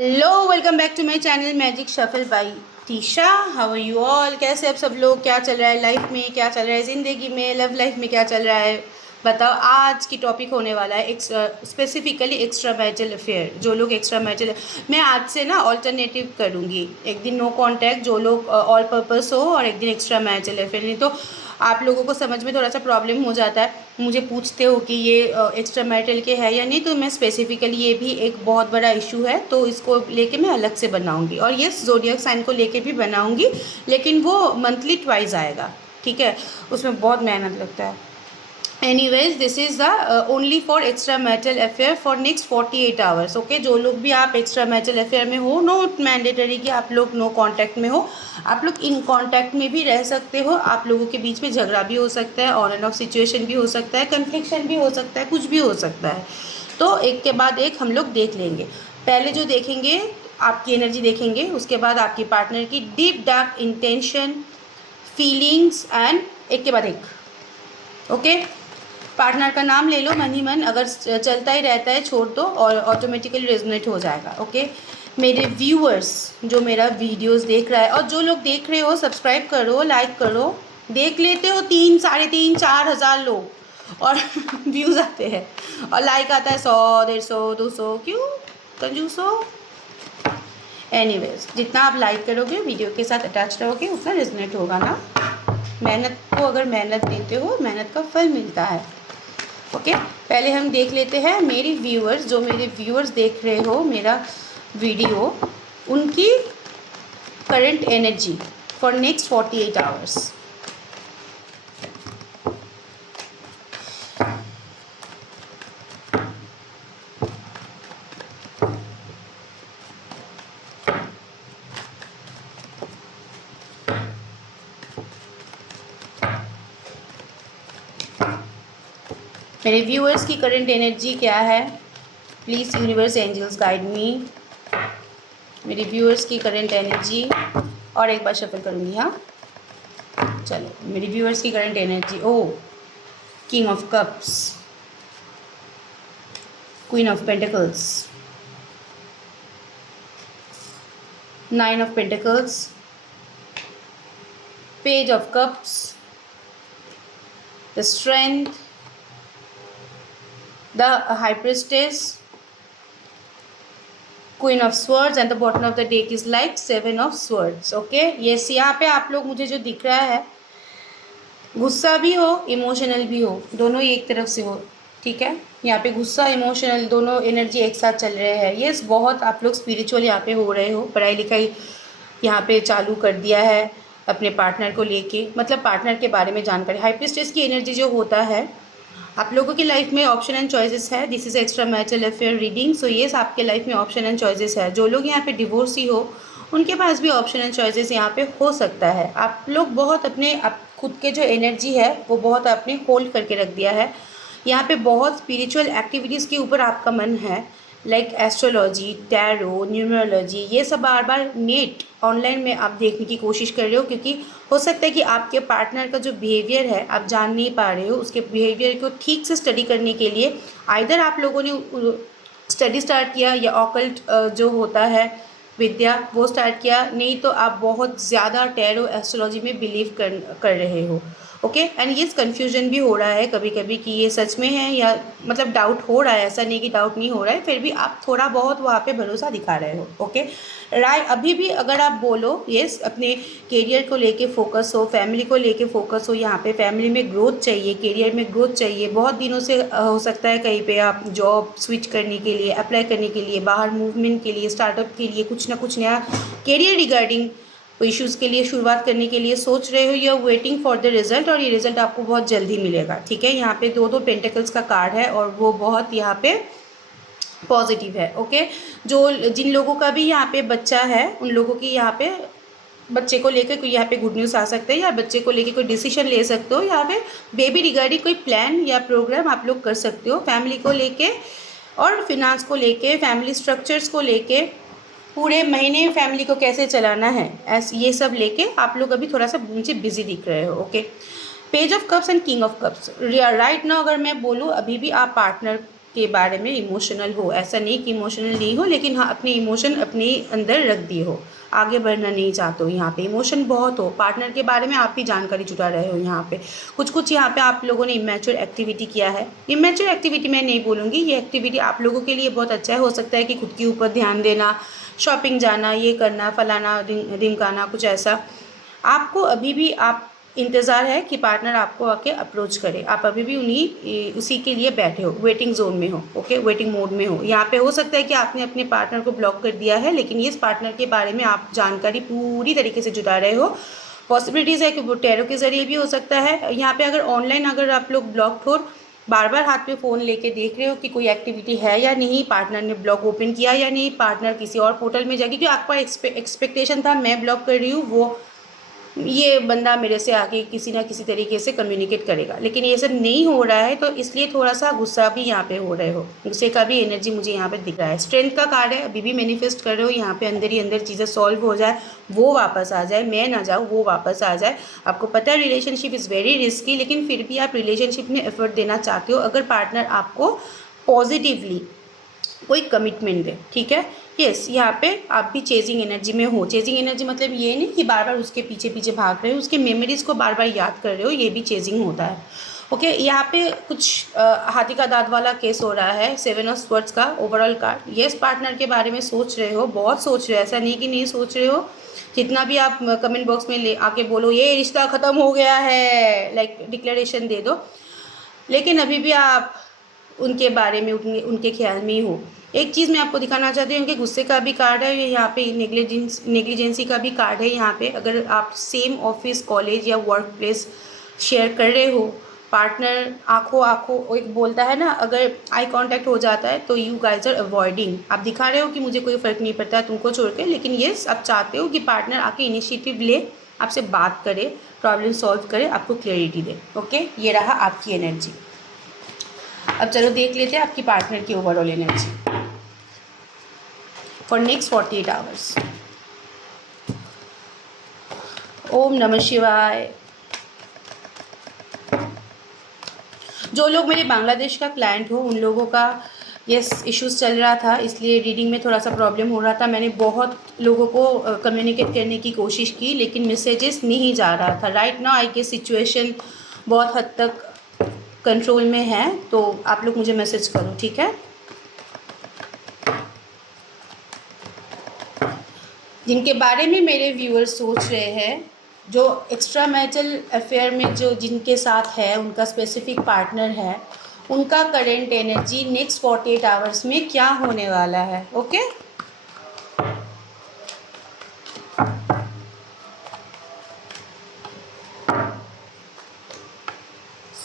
Hello, welcome back to my channel magic shuffle by Tisha. How are you all? कैसे आप सब लोग? क्या चल रहा है लाइफ में, क्या चल रहा है ज़िंदगी में, लव लाइफ में क्या चल रहा है? बताओ। आज की टॉपिक होने वाला है स्पेसिफिकली एक्स्ट्रा मैरिटल अफेयर। जो लोग एक्स्ट्रा मैरिटल, मैं आज से ना ऑल्टरनेटिव करूँगी। एक दिन नो कॉन्टैक्ट जो लोग ऑल पर्पस हो, और एक दिन एक्स्ट्रा मैरिटल अफेयर। नहीं तो आप लोगों को समझ में थोड़ा सा प्रॉब्लम हो जाता है। मुझे पूछते हो कि ये एक्स्ट्रा मैरिटल के है या नहीं, तो मैं स्पेसिफिकली ये भी एक बहुत बड़ा इशू है, तो इसको लेके मैं अलग से बनाऊंगी। और ये ज़ोडिएक साइन को लेके भी बनाऊंगी, लेकिन वो मंथली ट्वाइस आएगा। ठीक है, उसमें बहुत मेहनत लगता है। Anyways, this is the only for extra marital affair for next 48 hours. Okay, जो लोग भी आप एक्स्ट्रा मैरिटल अफेयर में हो, नॉट मैंडेटरी कि आप लोग नो कांटेक्ट में हो, आप लोग इन कांटेक्ट में भी रह सकते हो। आप लोगों के बीच में झगड़ा भी हो सकता है, ऑन एंड ऑफ सिचुएशन भी हो सकता है, कन्फ्लिक्शन भी हो सकता है, कुछ भी हो सकता है। तो एक के बाद एक हम लोग देख लेंगे। पहले जो देखेंगे आपकी एनर्जी देखेंगे, उसके बाद आपकी पार्टनर की deep dark intention, feelings and एक के बाद एक। ओके, पार्टनर का नाम ले लो मन ही मन, अगर चलता ही रहता है छोड़ दो और ऑटोमेटिकली रेजोनेट हो जाएगा। ओके, मेरे व्यूअर्स जो मेरा वीडियोस देख रहा है, और जो लोग देख रहे हो सब्सक्राइब करो, लाइक करो। देख लेते हो 3, 3.5, 4,000 लोग और व्यूज़ आते हैं और लाइक आता है 100, 150, 200। क्यों कंजूस हो? एनीवेज, जितना आप लाइक करोगे, वीडियो के साथ अटैच रहोगे, उतना रेजोनेट होगा ना। मेहनत को अगर मेहनत देते हो, मेहनत का फल मिलता है। ओके, पहले हम देख लेते हैं मेरी व्यूअर्स, जो मेरे व्यूअर्स देख रहे हो मेरा वीडियो, उनकी current energy for next 48 hours. मेरे व्यूअर्स की करंट एनर्जी क्या है? Please universe angels guide me. मेरे व्यूअर्स की करंट एनर्जी, और एक बार शफल करूँगी। हाँ चलो, मेरी व्यूअर्स की current energy. Oh, king of cups, queen of pentacles, 9 of pentacles, page of cups, the strength, the high priestess, queen of swords, and the bottom of the deck is like 7 of swords. okay, yes, यहाँ पे आप लोग मुझे जो दिख रहा है, गुस्सा भी हो, इमोशनल भी हो, दोनों ही एक तरफ से हो। ठीक है, यहाँ पे गुस्सा इमोशनल दोनों एनर्जी एक साथ चल रहे हैं। यस, बहुत आप लोग स्पिरिचुअल यहाँ पे हो रहे हो, पढ़ाई लिखाई यहाँ पे चालू कर दिया है अपने पार्टनर को लेके, मतलब पार्टनर के बारे में जानकारी। हाई प्रीस्टेस की एनर्जी जो होता है, आप लोगों की लाइफ में ऑप्शन एंड चॉइसेस है। This is extra marital affair reading. So yes, आपके लाइफ में ऑप्शन एंड चॉइसेस है। जो लोग यहाँ पे डिवोर्सी हो, उनके पास भी ऑप्शन एंड चॉइसेस यहाँ पे हो सकता है। आप लोग बहुत अपने खुद के जो एनर्जी है वो बहुत आपने होल्ड करके रख दिया है। यहाँ पे बहुत स्पिरिचुअल एक्टिविटीज़ के ऊपर आपका मन है, लाइक एस्ट्रोलॉजी, टैरो, न्यूमरोलॉजी, ये सब बार बार नेट ऑनलाइन में आप देखने की कोशिश कर रहे हो, क्योंकि हो सकता है कि आपके पार्टनर का जो बिहेवियर है आप जान नहीं पा रहे हो। उसके बिहेवियर को ठीक से स्टडी करने के लिए आइदर आप लोगों ने स्टडी स्टार्ट किया, या ऑकल्ट जो होता है विद्या वो स्टार्ट किया, नहीं तो आप बहुत ज़्यादा टैरो एस्ट्रोलॉजी में बिलीव कर रहे हो। ओके, एंड ये कन्फ्यूजन भी हो रहा है कभी कभी कि ये सच में है, या मतलब डाउट हो रहा है। ऐसा नहीं कि डाउट नहीं हो रहा है, फिर भी आप थोड़ा बहुत वहाँ पे भरोसा दिखा रहे हो। ओके, अभी भी अगर आप बोलो येस, अपने करियर को लेके फोकस हो, फैमिली को लेके फोकस हो, यहाँ पे फैमिली में ग्रोथ चाहिए, करियर में ग्रोथ चाहिए। बहुत दिनों से हो सकता है कहीं पे आप जॉब स्विच करने के लिए, अप्लाई करने के लिए, बाहर मूवमेंट के लिए, स्टार्टअप के लिए, कुछ ना कुछ नया करियर रिगार्डिंग इश्यूज़ के लिए शुरुआत करने के लिए सोच रहे हो। You are waiting for the result, और ये रिजल्ट आपको बहुत जल्दी मिलेगा। ठीक है, यहाँ पे 2 पेंटिकल्स का कार्ड है, और वो बहुत यहाँ पे पॉजिटिव है। ओके, जो जिन लोगों का भी यहाँ पे बच्चा है, उन लोगों की यहाँ पे बच्चे को लेकर कोई यहाँ पे गुड न्यूज़ आ सकता है, या बच्चे को लेकर कोई डिसीजन ले सकते हो, या फिर बेबी रिगार्डिंग कोई प्लान या प्रोग्राम आप लोग कर सकते हो, फैमिली को लेके और फिनांस को लेके, फैमिली स्ट्रक्चर्स को लेके, पूरे महीने फैमिली को कैसे चलाना है, ऐसे ये सब लेके आप लोग अभी थोड़ा सा मुझे बिजी दिख रहे हो। Okay, page of cups and king of cups. Right now अगर मैं बोलूँ, अभी भी आप पार्टनर के बारे में इमोशनल हो। ऐसा नहीं कि इमोशनल नहीं हो, लेकिन हाँ अपने इमोशन अपने अंदर रख दिए हो, आगे बढ़ना नहीं चाहते हो। यहाँ पे इमोशन बहुत हो, पार्टनर के बारे में आप भी जानकारी जुटा रहे हो। यहाँ पे कुछ यहाँ पे आप लोगों ने इमेच्योर एक्टिविटी किया है। इमेच्योर एक्टिविटी मैं नहीं बोलूँगी, ये एक्टिविटी आप लोगों के लिए बहुत अच्छा है। हो सकता है कि खुद के ऊपर ध्यान देना, शॉपिंग जाना, ये करना, फलाना ढिमकाना, कुछ ऐसा। आपको अभी भी आप इंतज़ार है कि पार्टनर आपको आके अप्रोच करे। आप अभी भी उसी के लिए बैठे हो, वेटिंग जोन में हो, ओके, वेटिंग मोड में हो। यहाँ पे हो सकता है कि आपने अपने पार्टनर को ब्लॉक कर दिया है, लेकिन इस पार्टनर के बारे में आप जानकारी पूरी तरीके से जुटा रहे हो। पॉसिबिलिटीज़ है कि वो टैरो के ज़रिए भी हो सकता है। यहाँ पे अगर ऑनलाइन अगर आप लोग ब्लॉक हो, बार बार हाथ पे फ़ोन लेके देख रहे हो कि कोई एक्टिविटी है या नहीं, पार्टनर ने ब्लॉग ओपन किया या नहीं, पार्टनर किसी और पोर्टल में जाएगी, जो आपका एक्सपेक्टेशन था मैं ब्लॉक कर रही हूँ, वो ये बंदा मेरे से आके किसी ना किसी तरीके से कम्युनिकेट करेगा, लेकिन ये सब नहीं हो रहा है। तो इसलिए थोड़ा सा गुस्सा भी यहाँ पे हो रहे हो, गुस्से का भी एनर्जी मुझे यहाँ पे दिख रहा है। स्ट्रेंथ का कार्ड है, अभी भी मैनिफेस्ट कर रहे हो यहाँ पे, अंदर ही अंदर चीज़ें सॉल्व हो जाए, वो वापस आ जाए, मैं ना जाऊँ, वो वापस आ जाए। आपको पता है रिलेशनशिप इज़ वेरी रिस्की, लेकिन फिर भी आप रिलेशनशिप में एफर्ट देना चाहते हो अगर पार्टनर आपको पॉजिटिवली कोई कमिटमेंट दे, ठीक है। यस, यहाँ पे आप भी चेजिंग एनर्जी में हो। चेजिंग एनर्जी मतलब ये नहीं कि बार बार उसके पीछे पीछे भाग रहे हो, उसके मेमोरीज़ को बार बार याद कर रहे हो, ये भी चेजिंग होता है। ओके, यहाँ पे कुछ हाथी का दांत वाला केस हो रहा है, 7 ऑफ स्वॉर्ड्स का ओवरऑल कार्ड। यस, पार्टनर के बारे में सोच रहे हो, बहुत सोच रहे हो, ऐसा नहीं कि नहीं सोच रहे हो। जितना भी आप कमेंट बॉक्स में ले आके बोलो ये रिश्ता ख़त्म हो गया है, लाइक डिक्लेरेशन दे दो, लेकिन अभी भी आप उनके बारे में उनके ख्याल में ही हो। एक चीज़ मैं आपको दिखाना चाहती हूँ कि गुस्से का भी कार्ड है यहाँ पे, नेग्लिजेंसी का भी कार्ड है यहाँ पे। अगर आप सेम ऑफिस, कॉलेज या वर्क प्लेस शेयर कर रहे हो, पार्टनर आंखों एक बोलता है ना, अगर आई कांटेक्ट हो जाता है तो यू गाइज आर अवॉइडिंग। आप दिखा रहे हो कि मुझे कोई फ़र्क नहीं पड़ता तुमको छोड़ के, लेकिन येस आप चाहते हो कि पार्टनर आके इनिशिएटिव ले, आपसे बात करे, प्रॉब्लम सॉल्व करे, आपको क्लैरिटी दे। ओके, ये रहा आपकी एनर्जी। अब चलो देख लेते हैं आपकी पार्टनर की overall energy for next 48 hours. ओम नमः शिवाय। जो लोग मेरे बांग्लादेश का क्लाइंट हो, उन लोगों का यस इश्यूज़ चल रहा था, इसलिए रीडिंग में थोड़ा सा प्रॉब्लम हो रहा था। मैंने बहुत लोगों को कम्युनिकेट करने की कोशिश की, लेकिन मैसेजेस नहीं जा रहा था। Right now I guess situation बहुत हद तक कंट्रोल में है, तो आप लोग मुझे मैसेज करो, ठीक है। जिनके बारे में मेरे व्यूअर्स सोच रहे हैं, जो एक्स्ट्रा मैरिटल अफेयर में जो जिनके साथ है, उनका स्पेसिफिक पार्टनर है, उनका करेंट एनर्जी नेक्स्ट 48 आवर्स में क्या होने वाला है। ओके,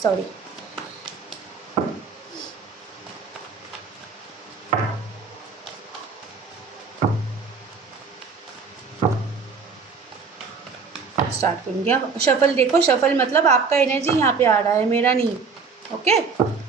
सॉरी, स्टार्ट कर दिया। शफल देखो, शफल मतलब आपका एनर्जी यहाँ पे आ रहा है, मेरा नहीं। ओके,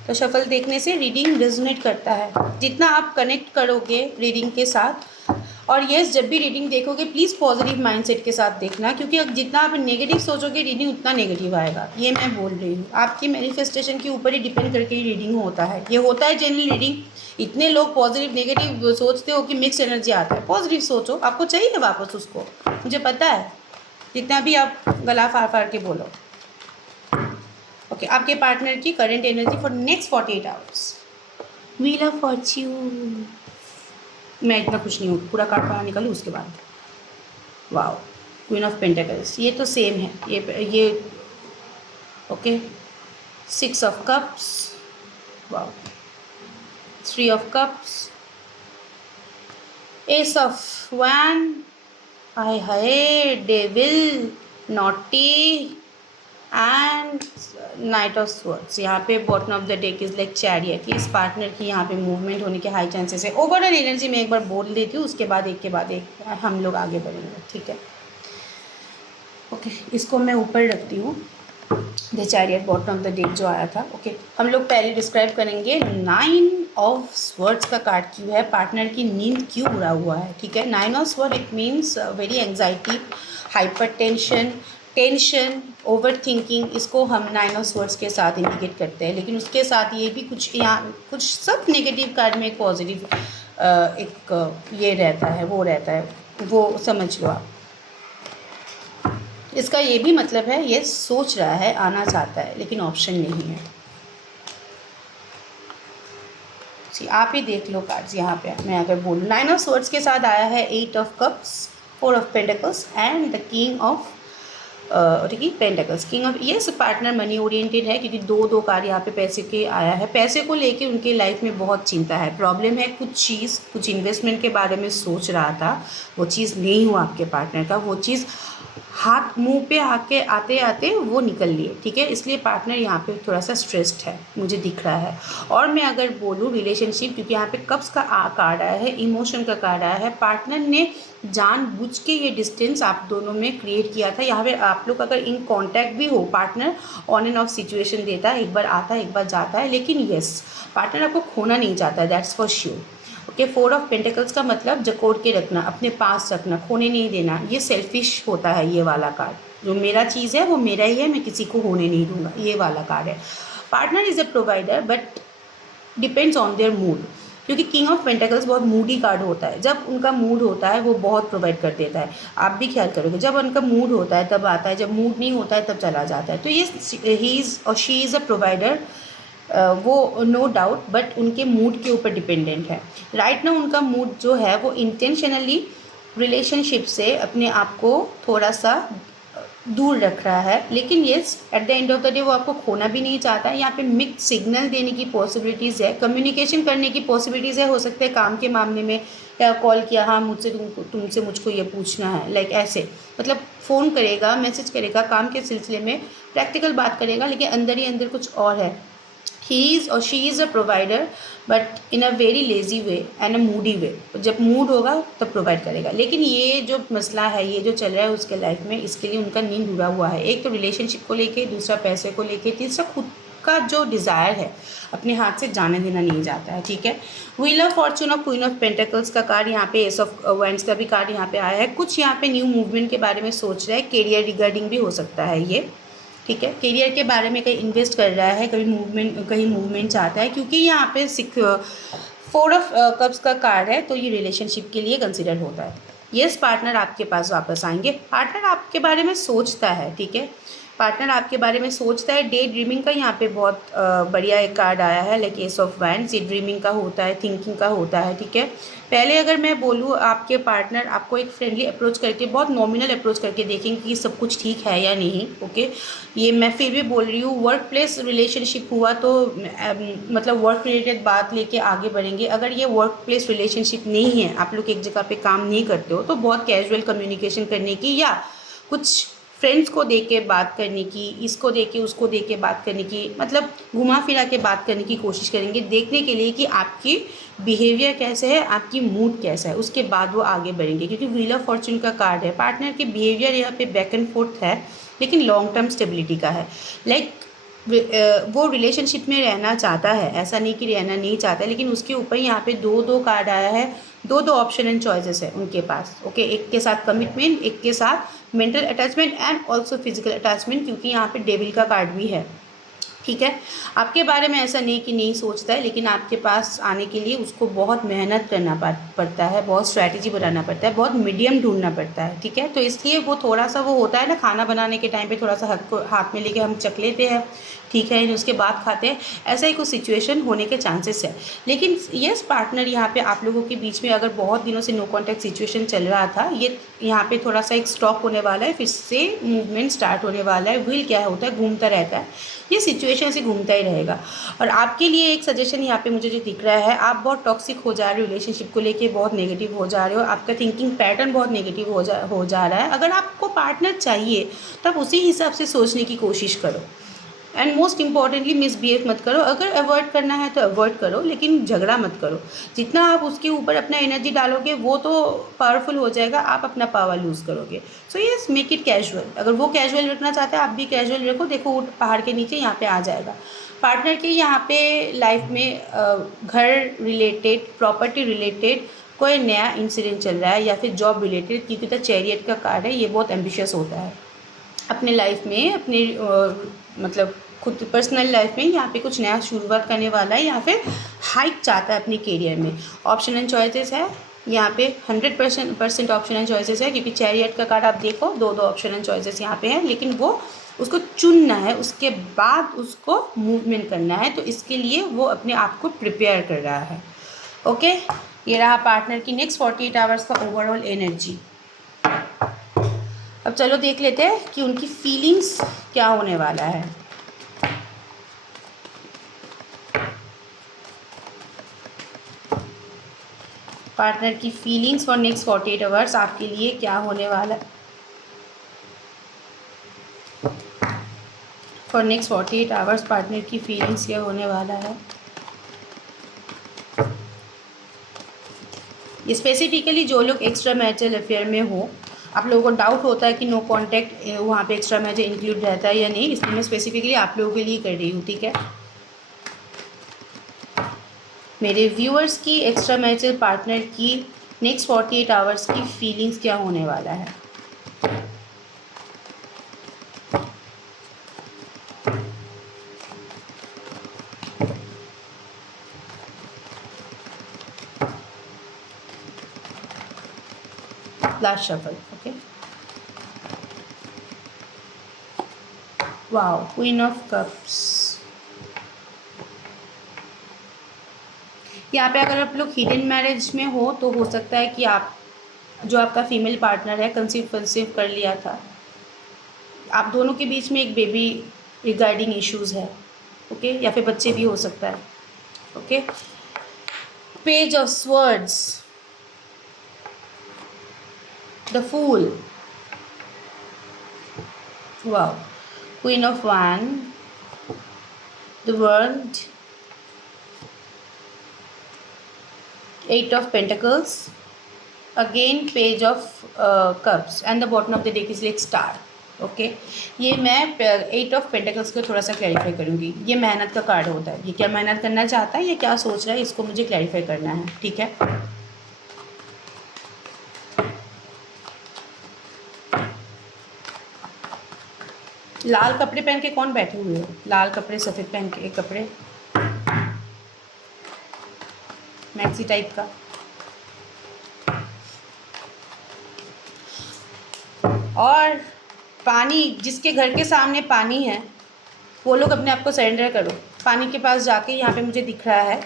तो शफल देखने से रीडिंग रेजोनेट करता है। जितना आप कनेक्ट करोगे रीडिंग के साथ, और यस जब भी रीडिंग देखोगे प्लीज़ पॉजिटिव माइंडसेट के साथ देखना, क्योंकि जितना आप नेगेटिव सोचोगे रीडिंग उतना नेगेटिव आएगा। ये मैं बोल रही हूँ, आपकी मैनिफेस्टेशन के ऊपर ही डिपेंड करके ही रीडिंग होता है। ये होता है जनरल रीडिंग। इतने लोग पॉजिटिव नेगेटिव सोचते हो कि मिक्स एनर्जी आता है। पॉजिटिव सोचो, आपको चाहिए वापस उसको, मुझे पता है, जितना भी आप गला फाड़ फाड़ के बोलो। ओके, आपके पार्टनर की current energy for next 48 hours. Wheel of Fortune. मैं इतना कुछ नहीं हूँ, पूरा कार्ड बाहर निकालूँ उसके बाद। वाओ, क्वीन ऑफ पेंटिकल्स, ये तो सेम है, ये okay. 6 of cups, wow, 3 of cups, ace of वैन, हाय हाय, devil, naughty and knight of swords. यहाँ पे bottom of the deck is like chariot. इस पार्टनर की यहाँ पे मूवमेंट होने के हाई चांसेस है। ओवरऑल एनर्जी में एक बार बोल देती हूँ, उसके बाद एक के बाद एक हम लोग आगे बढ़ेंगे, ठीक है। ओके, इसको मैं ऊपर रखती हूँ, the chariot bottom of the deck जो आया था। ओके, हम लोग पहले डिस्क्राइब करेंगे 9 ऑफ स्वॉर्ड्स का कार्ड क्यों है, पार्टनर की नींद क्यों बुरा हुआ है, ठीक है। 9 of sword it means very anxiety, hyper tension, tension, over thinking, इसको हम 9 ऑफ स्वॉर्ड्स के साथ इंडिकेट करते हैं। लेकिन उसके साथ ये भी कुछ यहाँ कुछ सब नेगेटिव कार्ड में एक पॉजिटिव एक ये रहता है, वो रहता है, वो समझ लो आप। इसका ये भी मतलब है ये सोच रहा है, आना चाहता है, लेकिन ऑप्शन नहीं है। आप ही देख लो कार्ड्स यहाँ पे। मैं अगर बोलूँ 9 ऑफ स्वॉर्ड्स के साथ आया है 8 of cups, 4 of pentacles and the king of pentacles. King of, ये पार्टनर मनी ओरिएंटेड है, क्योंकि दो कार्ड यहाँ पे पैसे के आया है। पैसे को लेके उनके लाइफ में बहुत चिंता है, प्रॉब्लम है, कुछ इन्वेस्टमेंट के बारे में सोच रहा था, वो चीज़ नहीं हुआ आपके पार्टनर का, वो चीज़ हाथ मुंह पे आके आते आते वो निकल लिए, ठीक है। इसलिए पार्टनर यहाँ पे थोड़ा सा स्ट्रेस्ड है, मुझे दिख रहा है। और मैं अगर बोलूँ रिलेशनशिप, क्योंकि यहाँ पे कप्स का कार्ड आया है, इमोशन का कार्ड आया है, पार्टनर ने जानबूझ के ये डिस्टेंस आप दोनों में क्रिएट किया था। यहाँ पे आप लोग अगर इन कांटेक्ट भी हो, partner on end of situation देता है, एक बार आता है एक बार जाता है, लेकिन यस पार्टनर आपको खोना नहीं चाहता है, that's for sure. Okay, 4 of pentacles का मतलब जकोड़ के रखना, अपने पास रखना, खोने नहीं देना। ये सेल्फिश होता है ये वाला कार्ड, जो मेरा चीज़ है वो मेरा ही है, मैं किसी को होने नहीं दूंगा, ये वाला कार्ड है। Partner is a provider but depends on their mood, क्योंकि किंग ऑफ पेंटिकल्स बहुत मूडी कार्ड होता है। जब उनका मूड होता है वो बहुत प्रोवाइड कर देता है, आप भी ख्याल करोगे। जब उनका मूड होता है तब आता है, जब मूड नहीं होता है तब चला जाता है। तो ये ही इज़ और शी इज़ अ प्रोवाइडर, वो नो डाउट, बट उनके मूड के ऊपर डिपेंडेंट है। राइट ना उनका मूड जो है वो इंटेंशनली रिलेशनशिप से अपने आप को थोड़ा सा दूर रख रहा है, लेकिन yes at the end of the day वो आपको खोना भी नहीं चाहता है। यहाँ पे मिक्स सिग्नल देने की पॉसिबिलिटीज़ है, कम्युनिकेशन करने की पॉसिबिलिटीज़ है। हो सकता है काम के मामले में, या कॉल किया, हाँ मुझसे तुमसे मुझको ये पूछना है, लाइक ऐसे, मतलब फ़ोन करेगा, मैसेज करेगा, काम के सिलसिले में प्रैक्टिकल बात करेगा, लेकिन अंदर ही अंदर कुछ और है। ही इज़ और she is a provider but in a very lazy way and a moody way. जब मूड होगा तब प्रोवाइड करेगा, लेकिन ये जो मसला है, ये जो चल रहा है उसके लाइफ में, इसके लिए उनका नींद उड़ा हुआ है। एक तो रिलेशनशिप को लेके, दूसरा पैसे को लेके, तीसरा खुद का जो डिज़ायर है अपने हाथ से जाने देना नहीं जाता है, ठीक है। व्हील ऑफ फॉर्चून और क्वीन ऑफ पेंटिकल्स का कार्ड यहाँ पे, एस ऑफ वैंड्स का भी कार्ड यहाँ पे आया है। कुछ यहाँ पे न्यू मूवमेंट के बारे में सोच रहा है, करियर रिगार्डिंग भी हो सकता है ये, ठीक है। करियर के बारे में कहीं इन्वेस्ट कर रहा है, कहीं मूवमेंट चाहता है, क्योंकि यहाँ पे 4 ऑफ कप्स का कार्ड है, तो ये रिलेशनशिप के लिए कंसिडर होता है। यस पार्टनर आपके पास वापस आएंगे, पार्टनर आपके बारे में सोचता है, ठीक है। पार्टनर आपके बारे में सोचता है। डे ड्रीमिंग का यहाँ पे बहुत बढ़िया एक कार्ड आया है, लाइक एस ऑफ वैंड्स। ये ड्रीमिंग का होता है, थिंकिंग का होता है, ठीक है। पहले अगर मैं बोलूँ, आपके पार्टनर आपको एक फ्रेंडली अप्रोच करके, बहुत नॉमिनल अप्रोच करके देखेंगे कि सब कुछ ठीक है या नहीं, ओके। ये मैं फिर भी बोल रही हूँ, वर्क प्लेस रिलेशनशिप हुआ तो मतलब वर्क रिलेटेड बात लेके आगे बढ़ेंगे। अगर ये वर्क प्लेस रिलेशनशिप नहीं है, आप लोग एक जगह पे काम नहीं करते हो, तो बहुत कैजुअल कम्युनिकेशन करने की, या कुछ फ्रेंड्स को दे के बात करने की, इसको दे के उसको दे के बात करने की, मतलब घुमा फिरा के बात करने की कोशिश करेंगे, देखने के लिए कि आपकी बिहेवियर कैसे है, आपकी मूड कैसा है, उसके बाद वो आगे बढ़ेंगे। क्योंकि व्हील ऑफ फॉर्चून का कार्ड है, पार्टनर के बिहेवियर यहाँ पे बैक एंड फोर्थ है, लेकिन लॉन्ग टर्म स्टेबिलिटी का है। लाइक वो रिलेशनशिप में रहना चाहता है, ऐसा नहीं कि रहना नहीं चाहता, लेकिन उसके ऊपर यहाँ पे दो कार्ड आया है, दो ऑप्शन एंड चॉइसेस है उनके पास, ओके। एक के साथ कमिटमेंट, एक के साथ mental attachment and also physical attachment, क्योंकि यहाँ पे डेविल का कार्ड भी है, ठीक है। आपके बारे में ऐसा नहीं कि नहीं सोचता है, लेकिन आपके पास आने के लिए उसको बहुत मेहनत करना पड़ता है, बहुत स्ट्रैटेजी बनाना पड़ता है, बहुत मीडियम ढूंढना पड़ता है, ठीक है। तो इसलिए वो थोड़ा सा वो होता है ना, खाना बनाने के टाइम पे थोड़ा सा हाथ में लेके हम चख लेते हैं, ठीक है, उसके बाद खाते हैं, ऐसा ही कुछ सिचुएशन होने के चांसेस है। लेकिन यस पार्टनर यहाँ पे आप लोगों के बीच में अगर बहुत दिनों से नो कॉन्टैक्ट सिचुएशन चल रहा था, ये यहाँ पे थोड़ा सा एक स्टॉप होने वाला है, फिर से मूवमेंट स्टार्ट होने वाला है। व्हील क्या होता है, घूमता रहता है, ये सिचुएशन से घूमता ही रहेगा। और आपके लिए एक सजेशन यहाँ पे मुझे जो दिख रहा है, आप बहुत टॉक्सिक हो जा रहे हो, रिलेशनशिप को लेके बहुत नेगेटिव हो जा रहे हो, आपका थिंकिंग पैटर्न बहुत नेगेटिव हो जा रहा है। अगर आपको पार्टनर चाहिए तब उसी हिसाब से सोचने की कोशिश करो, एंड मोस्ट इंपॉर्टेंटली मिसबिहेव मत करो। अगर अवॉइड करना है तो अवॉइड करो, लेकिन झगड़ा मत करो। जितना आप उसके ऊपर अपना एनर्जी डालोगे वो तो पावरफुल हो जाएगा, आप अपना पावर लूज़ करोगे। So yes make it casual. अगर वो कैजुअल रखना चाहता है, आप भी कैजुअल रखो। देखो ऊँट पहाड़ के नीचे यहाँ पे आ जाएगा। पार्टनर के यहाँ पे लाइफ में घर रिलेटेड, प्रॉपर्टी रिलेटेड कोई नया इंसिडेंट चल रहा है, या फिर जॉब रिलेटेड, क्योंकि द चैरियट का कार्ड है, ये बहुत एम्बिशियस होता है। अपने लाइफ में अपने मतलब खुद पर्सनल लाइफ में यहाँ पे कुछ नया शुरुआत करने वाला है या फिर हाइक चाहता है अपने करियर में। ऑप्शन एंड चॉइसेस है यहाँ पे 100% ऑप्शन एंड चॉइसेस है, क्योंकि चैरियट का कार्ड आप देखो दो ऑप्शन एंड चॉइसेस यहाँ पे है, लेकिन वो उसको चुनना है, उसके बाद उसको मूवमेंट करना है, तो इसके लिए वो अपने आप को प्रिपेयर कर रहा है। ओके, ये रहा पार्टनर की नेक्स्ट 48 आवर्स का ओवरऑल एनर्जी। अब चलो देख लेते हैं कि उनकी फीलिंग्स क्या होने वाला है। पार्टनर की फीलिंग्स फॉर नेक्स्ट 48 आवर्स आपके लिए क्या होने वाला है। फॉर नेक्स्ट 48 आवर्स पार्टनर की फीलिंग्स क्या होने वाला है। ये स्पेसिफिकली जो लोग एक्स्ट्रा मैरिटल अफेयर में हो, आप लोगों को डाउट होता है कि नो कॉन्टैक्ट वहाँ पे एक्स्ट्रा मैरिटल इंक्लूड रहता है या नहीं, इसलिए मैं स्पेसिफिकली आप लोगों के लिए कर रही हूँ। ठीक है, मेरे व्यूअर्स की एक्स्ट्रा मैरिटल पार्टनर की नेक्स्ट 48 आवर्स की फीलिंग्स क्या होने वाला है। Last shuffle. Okay, wow, queen of cups. यहाँ पे अगर आप लोग हिडन मैरिज में हो तो हो सकता है कि आप जो आपका फीमेल पार्टनर है कंसीव कर लिया था, आप दोनों के बीच में एक बेबी रिगार्डिंग इश्यूज़ है। ओके, या फिर बच्चे भी हो सकता है। Okay, page of swords, the fool, wow, queen of वन, the world, 8 of Pentacles, again Page of Cups and the bottom of the deck is like Star. Okay, ये मैं 8 ऑफ पेंटिकल्स को थोड़ा सा क्लैरिफाई करूँगी। ये मेहनत का कार्ड होता है, ये क्या मेहनत करना चाहता है, ये क्या सोच रहा है, इसको मुझे क्लैरिफाई करना है। ठीक है, लाल कपड़े पहन के कौन बैठे हुए हो, लाल कपड़े सफ़ेद पहन के कपड़े, मैक्सी टाइप का। और पानी, जिसके घर के सामने पानी है वो लोग अपने आप को सरेंडर करो। पानी के पास जाके यहाँ पे मुझे दिख रहा है,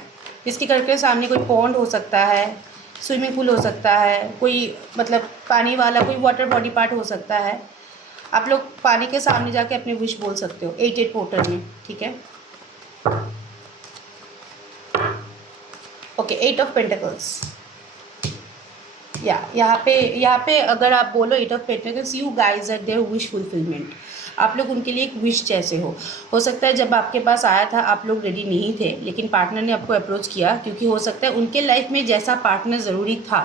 जिसके घर के सामने कोई पॉन्ड हो सकता है, स्विमिंग पूल हो सकता है, कोई मतलब पानी वाला कोई वाटर बॉडी पार्ट हो सकता है, आप लोग पानी के सामने जाके अपने विश बोल सकते हो 8 पोर्टल में। ठीक है, ओके, 8 ऑफ पेंटिकल्स। यहाँ पे अगर आप बोलो 8 of pentacles, you guys are there wish fulfilment. आप लोग उनके लिए एक विश जैसे हो सकता है जब आपके पास आया था आप लोग रेडी नहीं थे, लेकिन पार्टनर ने आपको अप्रोच किया, क्योंकि हो सकता है उनके लाइफ में जैसा पार्टनर ज़रूरी था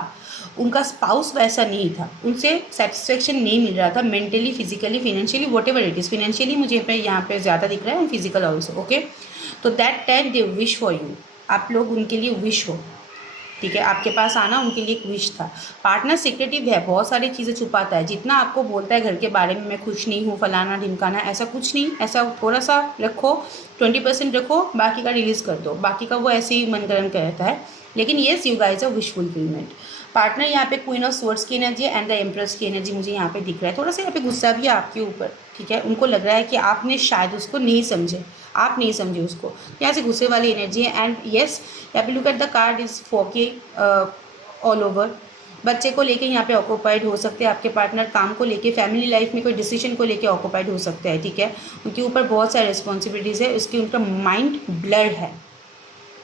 उनका स्पाउस वैसा नहीं था, उनसे सेटिस्फेक्शन नहीं मिल रहा था mentally, physically, financially, what ever it is. Financially मुझे यहाँ पे ज़्यादा दिख रहा है एंड फिजिकल ऑल्सो। ओके, तो that time they wish for you, आप लोग उनके लिए विश हो। ठीक है, आपके पास आना उनके लिए एक विश था। पार्टनर सिक्रेटिव है, बहुत सारी चीज़ें छुपाता है, जितना आपको बोलता है घर के बारे में, मैं खुश नहीं हूँ, फलाना ढिमकाना, ऐसा कुछ नहीं। ऐसा थोड़ा सा रखो, 20% रखो, बाकी का रिलीज़ कर दो, बाकी का वो ऐसे ही मनगढ़ंत कहता है। लेकिन yes, you guys a wish fulfilment. Partner यहाँ पे क्वीन ऑफ स्वॉर्ड्स की एनर्जी एंड द एम्प्रेस की एनर्जी मुझे यहाँ पे दिख रहा है। थोड़ा सा यहाँ पे गुस्सा भी है आपके ऊपर। ठीक है, उनको लग रहा है कि आपने शायद उसको नहीं समझे, आप नहीं समझे उसको, यहाँ से गुस्से वाली एनर्जी है। एंड येस, यहाँ पे look at the card is folky all over. बच्चे को लेके यहाँ पे ऑक्यूपाइड हो सकते हैं आपके पार्टनर, काम को लेके, फैमिली लाइफ में कोई डिसीजन को लेके ऑक्यूपाइड हो सकता है। ठीक है, उनके ऊपर बहुत सारी रिस्पॉन्सिबिलिटीज़ है, उसकी उनका माइंड ब्लर है।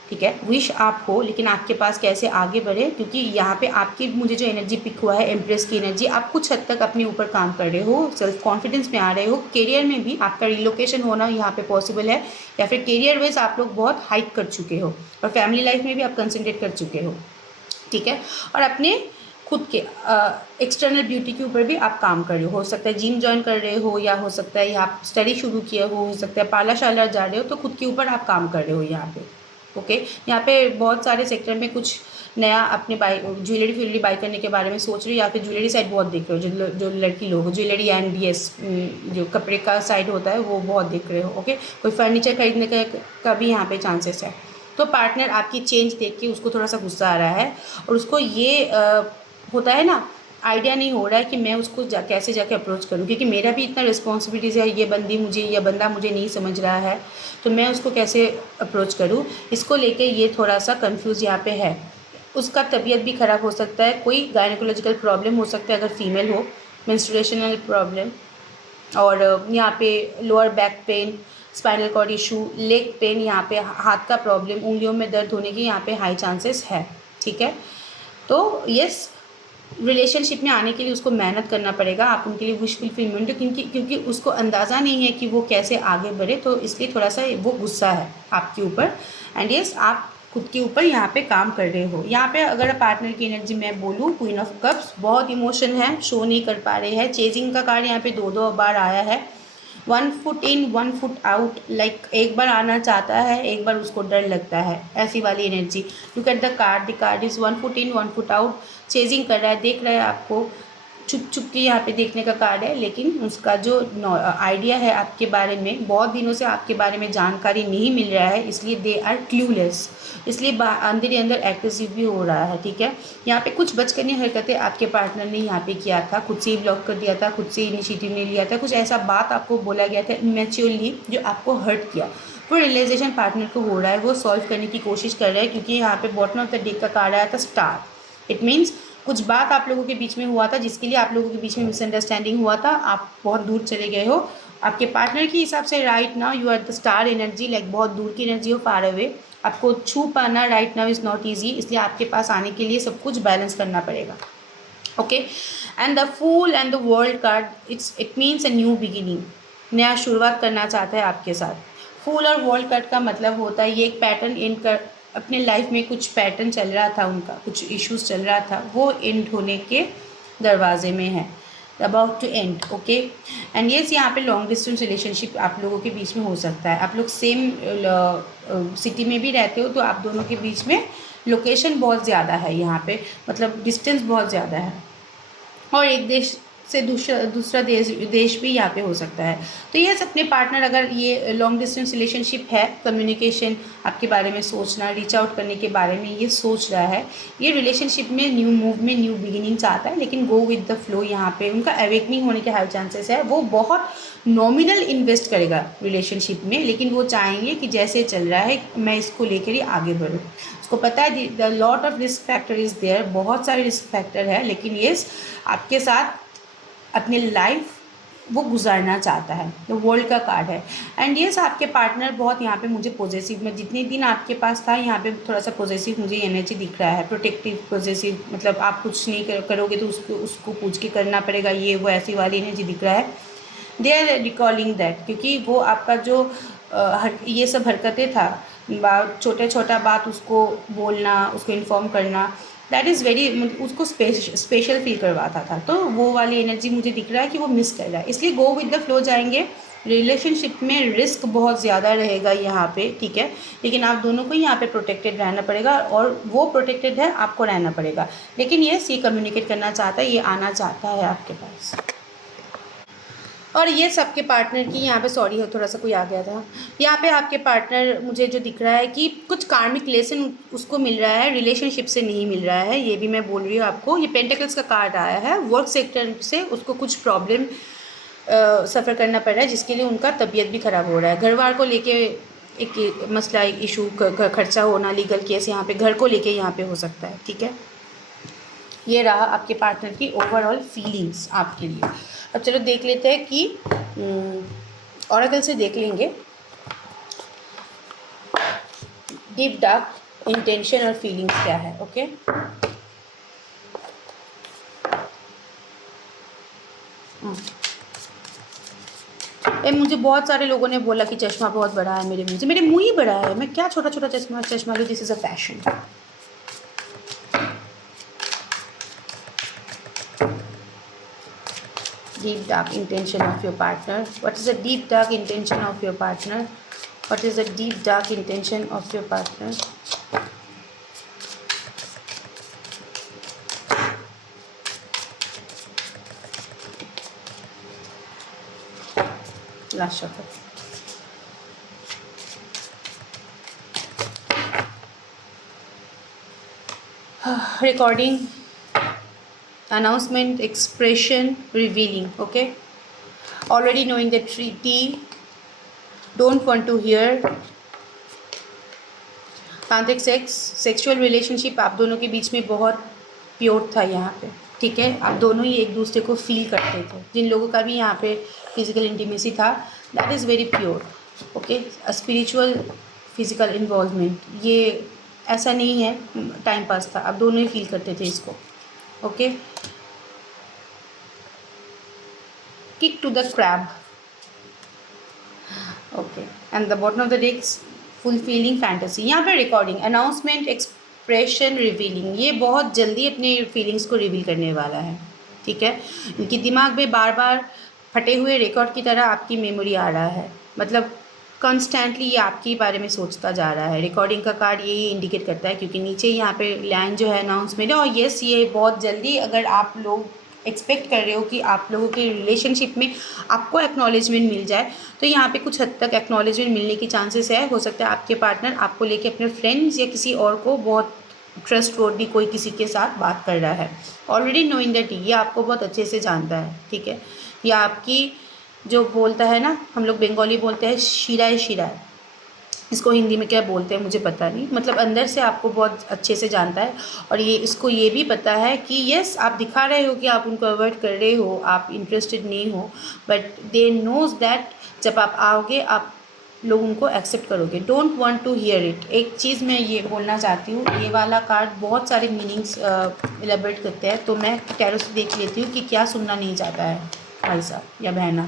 ठीक है, विश आप हो, लेकिन आपके पास कैसे आगे बढ़े, क्योंकि यहाँ पे आपकी मुझे जो एनर्जी पिक हुआ है एम्प्रेस की एनर्जी, आप कुछ हद तक अपने ऊपर काम कर रहे हो, सेल्फ कॉन्फिडेंस में आ रहे हो, करियर में भी आपका रिलोकेशन होना यहाँ पे पॉसिबल है, या फिर करियर वाइज आप लोग बहुत हाइक कर चुके हो, और फैमिली लाइफ में भी आप कंसंट्रेट कर चुके हो। ठीक है, और अपने खुद के एक्सटर्नल ब्यूटी के ऊपर भी आप काम कर रहे हो सकता है जिम ज्वाइन कर रहे हो, या हो सकता है आप स्टडी शुरू किए हो सकता है पार्लर शार्लर जा रहे हो, तो खुद के ऊपर आप काम कर रहे हो यहाँ पे। ओके, यहाँ पे बहुत सारे सेक्टर में कुछ नया अपने बाई ज्वेलरी बाई करने के बारे में सोच रहे हो, या फिर ज्वेलरी साइड बहुत देख रहे हो, जो लड़की लोग ज्वेलरी एंड यस जो कपड़े का साइड होता है वो बहुत देख रहे हो। ओके, कोई फर्नीचर खरीदने का भी यहाँ पे चांसेस है। तो पार्टनर आपकी चेंज देख के उसको थोड़ा सा गुस्सा आ रहा है, और उसको ये होता है ना, आइडिया नहीं हो रहा है कि मैं उसको कैसे जाके अप्रोच करूँ, क्योंकि मेरा भी इतना रिस्पॉन्सिबिलिटीज़ है, ये बंदा मुझे नहीं समझ रहा है, तो मैं उसको कैसे अप्रोच करूँ, इसको लेके ये थोड़ा सा कंफ्यूज यहाँ पे है। उसका तबीयत भी ख़राब हो सकता है, कोई गायनेकोलॉजिकल प्रॉब्लम हो सकता है अगर फीमेल हो, मेंस्ट्रुएशनल प्रॉब्लम, और यहाँ पे lower back pain, spinal cord issue, leg pain, यहाँ पे हाथ का प्रॉब्लम, उंगलियों में दर्द होने की यहाँ पे हाई चांसेस है। ठीक है, तो यस, रिलेशनशिप में आने के लिए उसको मेहनत करना पड़ेगा, आप उनके लिए विश फुलफिलमेंट, क्योंकि उसको अंदाज़ा नहीं है कि वो कैसे आगे बढ़े, तो इसलिए थोड़ा सा वो गुस्सा है आपके ऊपर। एंड यस, आप खुद के ऊपर यहाँ पे काम कर रहे हो। यहाँ पे अगर पार्टनर की एनर्जी मैं बोलूँ, क्वीन ऑफ कप्स, बहुत इमोशन है, शो नहीं कर पा रहे हैं, चेजिंग का कार्ड यहाँ पे 2 बार आया है, 1 foot in 1 foot out, like एक बार आना चाहता है, एक बार उसको डर लगता है, ऐसी वाली energy. Look at the card is 1 foot in 1 foot out, chasing कर रहा है, देख रहा है आपको, छुप छुप के यहाँ पे देखने का कार्ड है, लेकिन उसका जो आइडिया है आपके बारे में, बहुत दिनों से आपके बारे में जानकारी नहीं मिल रहा है, इसलिए दे आर क्लूलेस, इसलिए अंदर ही अंदर एग्रेसिव भी हो रहा है। ठीक है, यहाँ पे कुछ बचकानी हरकतें आपके पार्टनर ने यहाँ पे किया था, खुद से ही ब्लॉक कर दिया था, खुद से इनिशिएटिव नहीं लिया था, कुछ ऐसा बात आपको बोला गया था इमेच्योरली जो आपको हर्ट किया, वो रियलाइजेशन पार्टनर को हो रहा है, वो सॉल्व करने की कोशिश कर रहा है, क्योंकि यहाँ पे बॉटम ऑफ द डेक का कार्ड आया था स्टार। इट मीन्स कुछ बात आप लोगों के बीच में हुआ था, जिसके लिए आप लोगों के बीच में मिसअंडरस्टैंडिंग हुआ था, आप बहुत दूर चले गए हो। आपके पार्टनर के हिसाब से right now you are the star energy, like बहुत दूर की एनर्जी हो, फार अवे, आपको छू पाना right now is not easy, इसलिए आपके पास आने के लिए सब कुछ बैलेंस करना पड़ेगा। Okay, and the fool and the world card, it means a new beginning, नया शुरुआत करना चाहता है आपके साथ। फूल और वर्ल्ड कार्ड का मतलब होता है ये एक पैटर्न एंड कर, अपने लाइफ में कुछ पैटर्न चल रहा था उनका, कुछ इश्यूज चल रहा था, वो एंड होने के दरवाजे में है, about to end. Okay, and yes, यहाँ पे लॉन्ग डिस्टेंस रिलेशनशिप आप लोगों के बीच में हो सकता है, आप लोग सेम सिटी में भी रहते हो, तो आप दोनों के बीच में लोकेशन बहुत ज़्यादा है यहाँ पे, मतलब डिस्टेंस बहुत ज़्यादा है, और एक देश से दूसरा देश भी यहाँ पे हो सकता है। तो ये अपने पार्टनर, अगर ये लॉन्ग डिस्टेंस रिलेशनशिप है, कम्युनिकेशन, आपके बारे में सोचना, रीच आउट करने के बारे में ये सोच रहा है, ये रिलेशनशिप में न्यू मूव में न्यू बिगिनिंग चाहता है, लेकिन गो विद द फ्लो, यहाँ पे उनका अवेकनिंग होने के हाई चांसेस है। वो बहुत नॉमिनल इन्वेस्ट करेगा रिलेशनशिप में, लेकिन वो चाहेंगे कि जैसे चल रहा है मैं इसको लेकर ही आगे बढ़ूँ। उसको पता है the lot of risk factor is there, बहुत सारे रिस्क फैक्टर है, लेकिन ये आपके साथ अपनी लाइफ वो गुजारना चाहता है। तो वर्ल्ड का कार्ड है, एंड ये आपके पार्टनर बहुत यहाँ पे मुझे पॉजिटिव में, जितने दिन आपके पास था यहाँ पे थोड़ा सा पॉजिटिव मुझे एनर्जी दिख रहा है, प्रोटेक्टिव पॉजिटिव, मतलब आप कुछ नहीं करोगे तो उसको पूछ के करना पड़ेगा, ये वो ऐसी वाली एनर्जी दिख रहा है। दे आर रिकॉलिंग दैट, क्योंकि वो आपका जो ये सब हरकतें था, छोटा बात उसको बोलना, उसको इन्फॉर्म करना, दैट इज़ वेरी, उसको स्पेशल फील करवाता था, तो वो वाली एनर्जी मुझे दिख रहा है कि वो मिस कर रहा है, इसलिए गो विद द फ्लो जाएंगे। रिलेशनशिप में रिस्क बहुत ज़्यादा रहेगा यहाँ पे, ठीक है, लेकिन आप दोनों को यहाँ पे प्रोटेक्टेड रहना पड़ेगा, और वो प्रोटेक्टेड है, आपको रहना पड़ेगा, लेकिन ये कम्युनिकेट करना चाहता है, ये आना चाहता है आपके पास। और ये सबके पार्टनर की यहाँ पे, सॉरी थोड़ा सा कोई आ गया था, यहाँ पे आपके पार्टनर मुझे जो दिख रहा है कि कुछ कार्मिक लेसन उसको मिल रहा है, रिलेशनशिप से नहीं मिल रहा है, ये भी मैं बोल रही हूँ आपको। ये पेंटिकल्स का कार्ड आया है, वर्क सेक्टर से उसको कुछ प्रॉब्लम सफ़र करना पड़ रहा है, जिसके लिए उनका तबीयत भी ख़राब हो रहा है, घरवार को लेके एक मसला, एक इशू, खर्चा होना, लीगल केस यहाँ पे घर को लेके यहाँ पे हो सकता है। ठीक है, ये रहा आपके पार्टनर की ओवरऑल फीलिंग्स आपके लिए। अब चलो देख लेते हैं कि ऑरेकल से देख लेंगे डीप डार्क इंटेंशन और फीलिंग्स क्या है। ओके, मुझे बहुत सारे लोगों ने बोला कि चश्मा बहुत बड़ा है मेरे मुंह से, मेरे मुंह ही बड़ा है, मैं क्या छोटा छोटा चश्मा लूँ, this is a fashion. Deep dark intention of your partner. What is the deep dark intention of your partner? What is the deep dark intention of your partner? Last shuffle. Recording, announcement, expression, revealing. Okay, already knowing the treaty, don't want to hear, तांत्रिक sex, sexual relationship आप दोनों के बीच में बहुत pure था यहाँ पे, ठीक है। आप दोनों ही एक दूसरे को फील करते थे। जिन लोगों का भी यहाँ पे फिजिकल इंटीमेसी था, that is very pure. Okay, spiritual physical involvement, ये ऐसा नहीं है टाइम पास था, आप दोनों ही फील करते थे इसको। Okay, kick to the crab. Okay, and the bottom of the deck, fulfilling fantasy. यहाँ पे रिकॉर्डिंग, अनाउंसमेंट, एक्सप्रेशन, रिवीलिंग, ये बहुत जल्दी अपने फीलिंग्स को रिवील करने वाला है, ठीक है। इनकी दिमाग में बार बार फटे हुए रिकॉर्ड की तरह आपकी मेमोरी आ रहा है, मतलब कॉन्स्टेंटली ये आपके बारे में सोचता जा रहा है। रिकॉर्डिंग का कार्ड यही इंडिकेट करता है, क्योंकि नीचे यहाँ पे लाइन जो है अनाउंसमेंट है। और येस, ये बहुत जल्दी, अगर आप लोग एक्सपेक्ट कर रहे हो कि आप लोगों के रिलेशनशिप में आपको एक्नॉलेजमेंट मिल जाए, तो यहाँ पे कुछ हद तक एक्नॉलेजमेंट मिलने की चांसेस है। हो सकता है आपके पार्टनर आपको लेके अपने फ्रेंड्स या किसी और को बहुत ट्रस्ट वर्दी कोई किसी के साथ बात कर रहा है। ऑलरेडी नोइंग दैट, ये आपको बहुत अच्छे से जानता है, ठीक है। या आपकी जो बोलता है ना, हम लोग बंगाली बोलते हैं शिराय शिराय, इसको हिंदी में क्या बोलते हैं मुझे पता नहीं, मतलब अंदर से आपको बहुत अच्छे से जानता है। और ये इसको ये भी पता है कि यस, आप दिखा रहे हो कि आप उनको अवॉइड कर रहे हो, आप इंटरेस्टेड नहीं हो, बट दे नोज दैट जब आप आओगे आप लोग उनको एक्सेप्ट करोगे। Don't want to hear it. एक चीज़ मैं ये बोलना चाहती हूँ, ये वाला कार्ड बहुत सारे मीनिंग्स एलेबरेट करते हैं, तो मैं टैरो से देख लेती हूँ कि क्या सुनना नहीं चाहता है भाई साहब या बहना।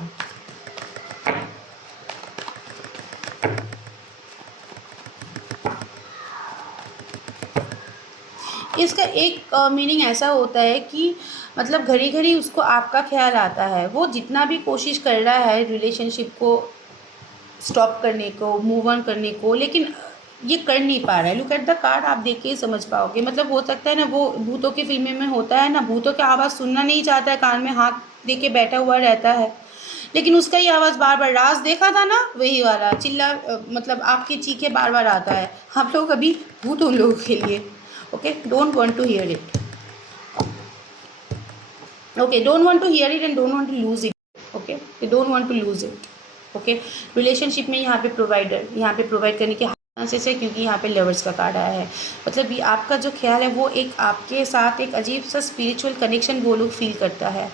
इसका एक मीनिंग ऐसा होता है कि मतलब घड़ी घड़ी उसको आपका ख्याल आता है। वो जितना भी कोशिश कर रहा है रिलेशनशिप को स्टॉप करने को, मूव ऑन करने को, लेकिन ये कर नहीं पा रहा है। लुक एट द कार्ड, आप देख के ही समझ पाओगे। मतलब हो सकता है ना, वो भूतों की फिल्में में होता है ना, भूतों की आवाज़ सुनना नहीं चाहता है, कान में हाथ दे के बैठा हुआ रहता है, लेकिन उसका ही आवाज़ बार बार, राज देखा था ना, वही वाला चिल्ला, मतलब आपकी चीखें बार बार आता है। आप लोग अभी भूत उन लोगों के लिए। Okay, don't want to hear it. Okay, don't want to hear it and don't want to lose it. Okay, you don't want to lose it. Okay, relationship में यहाँ पे प्रोवाइडर, यहाँ पे प्रोवाइड करने के चांसेस है, क्योंकि यहाँ पे लवर्स का कार्ड आया है। मतलब ये आपका जो ख्याल है वो एक आपके साथ एक अजीब सा स्पिरिचुअल कनेक्शन वो लोग फील करता है,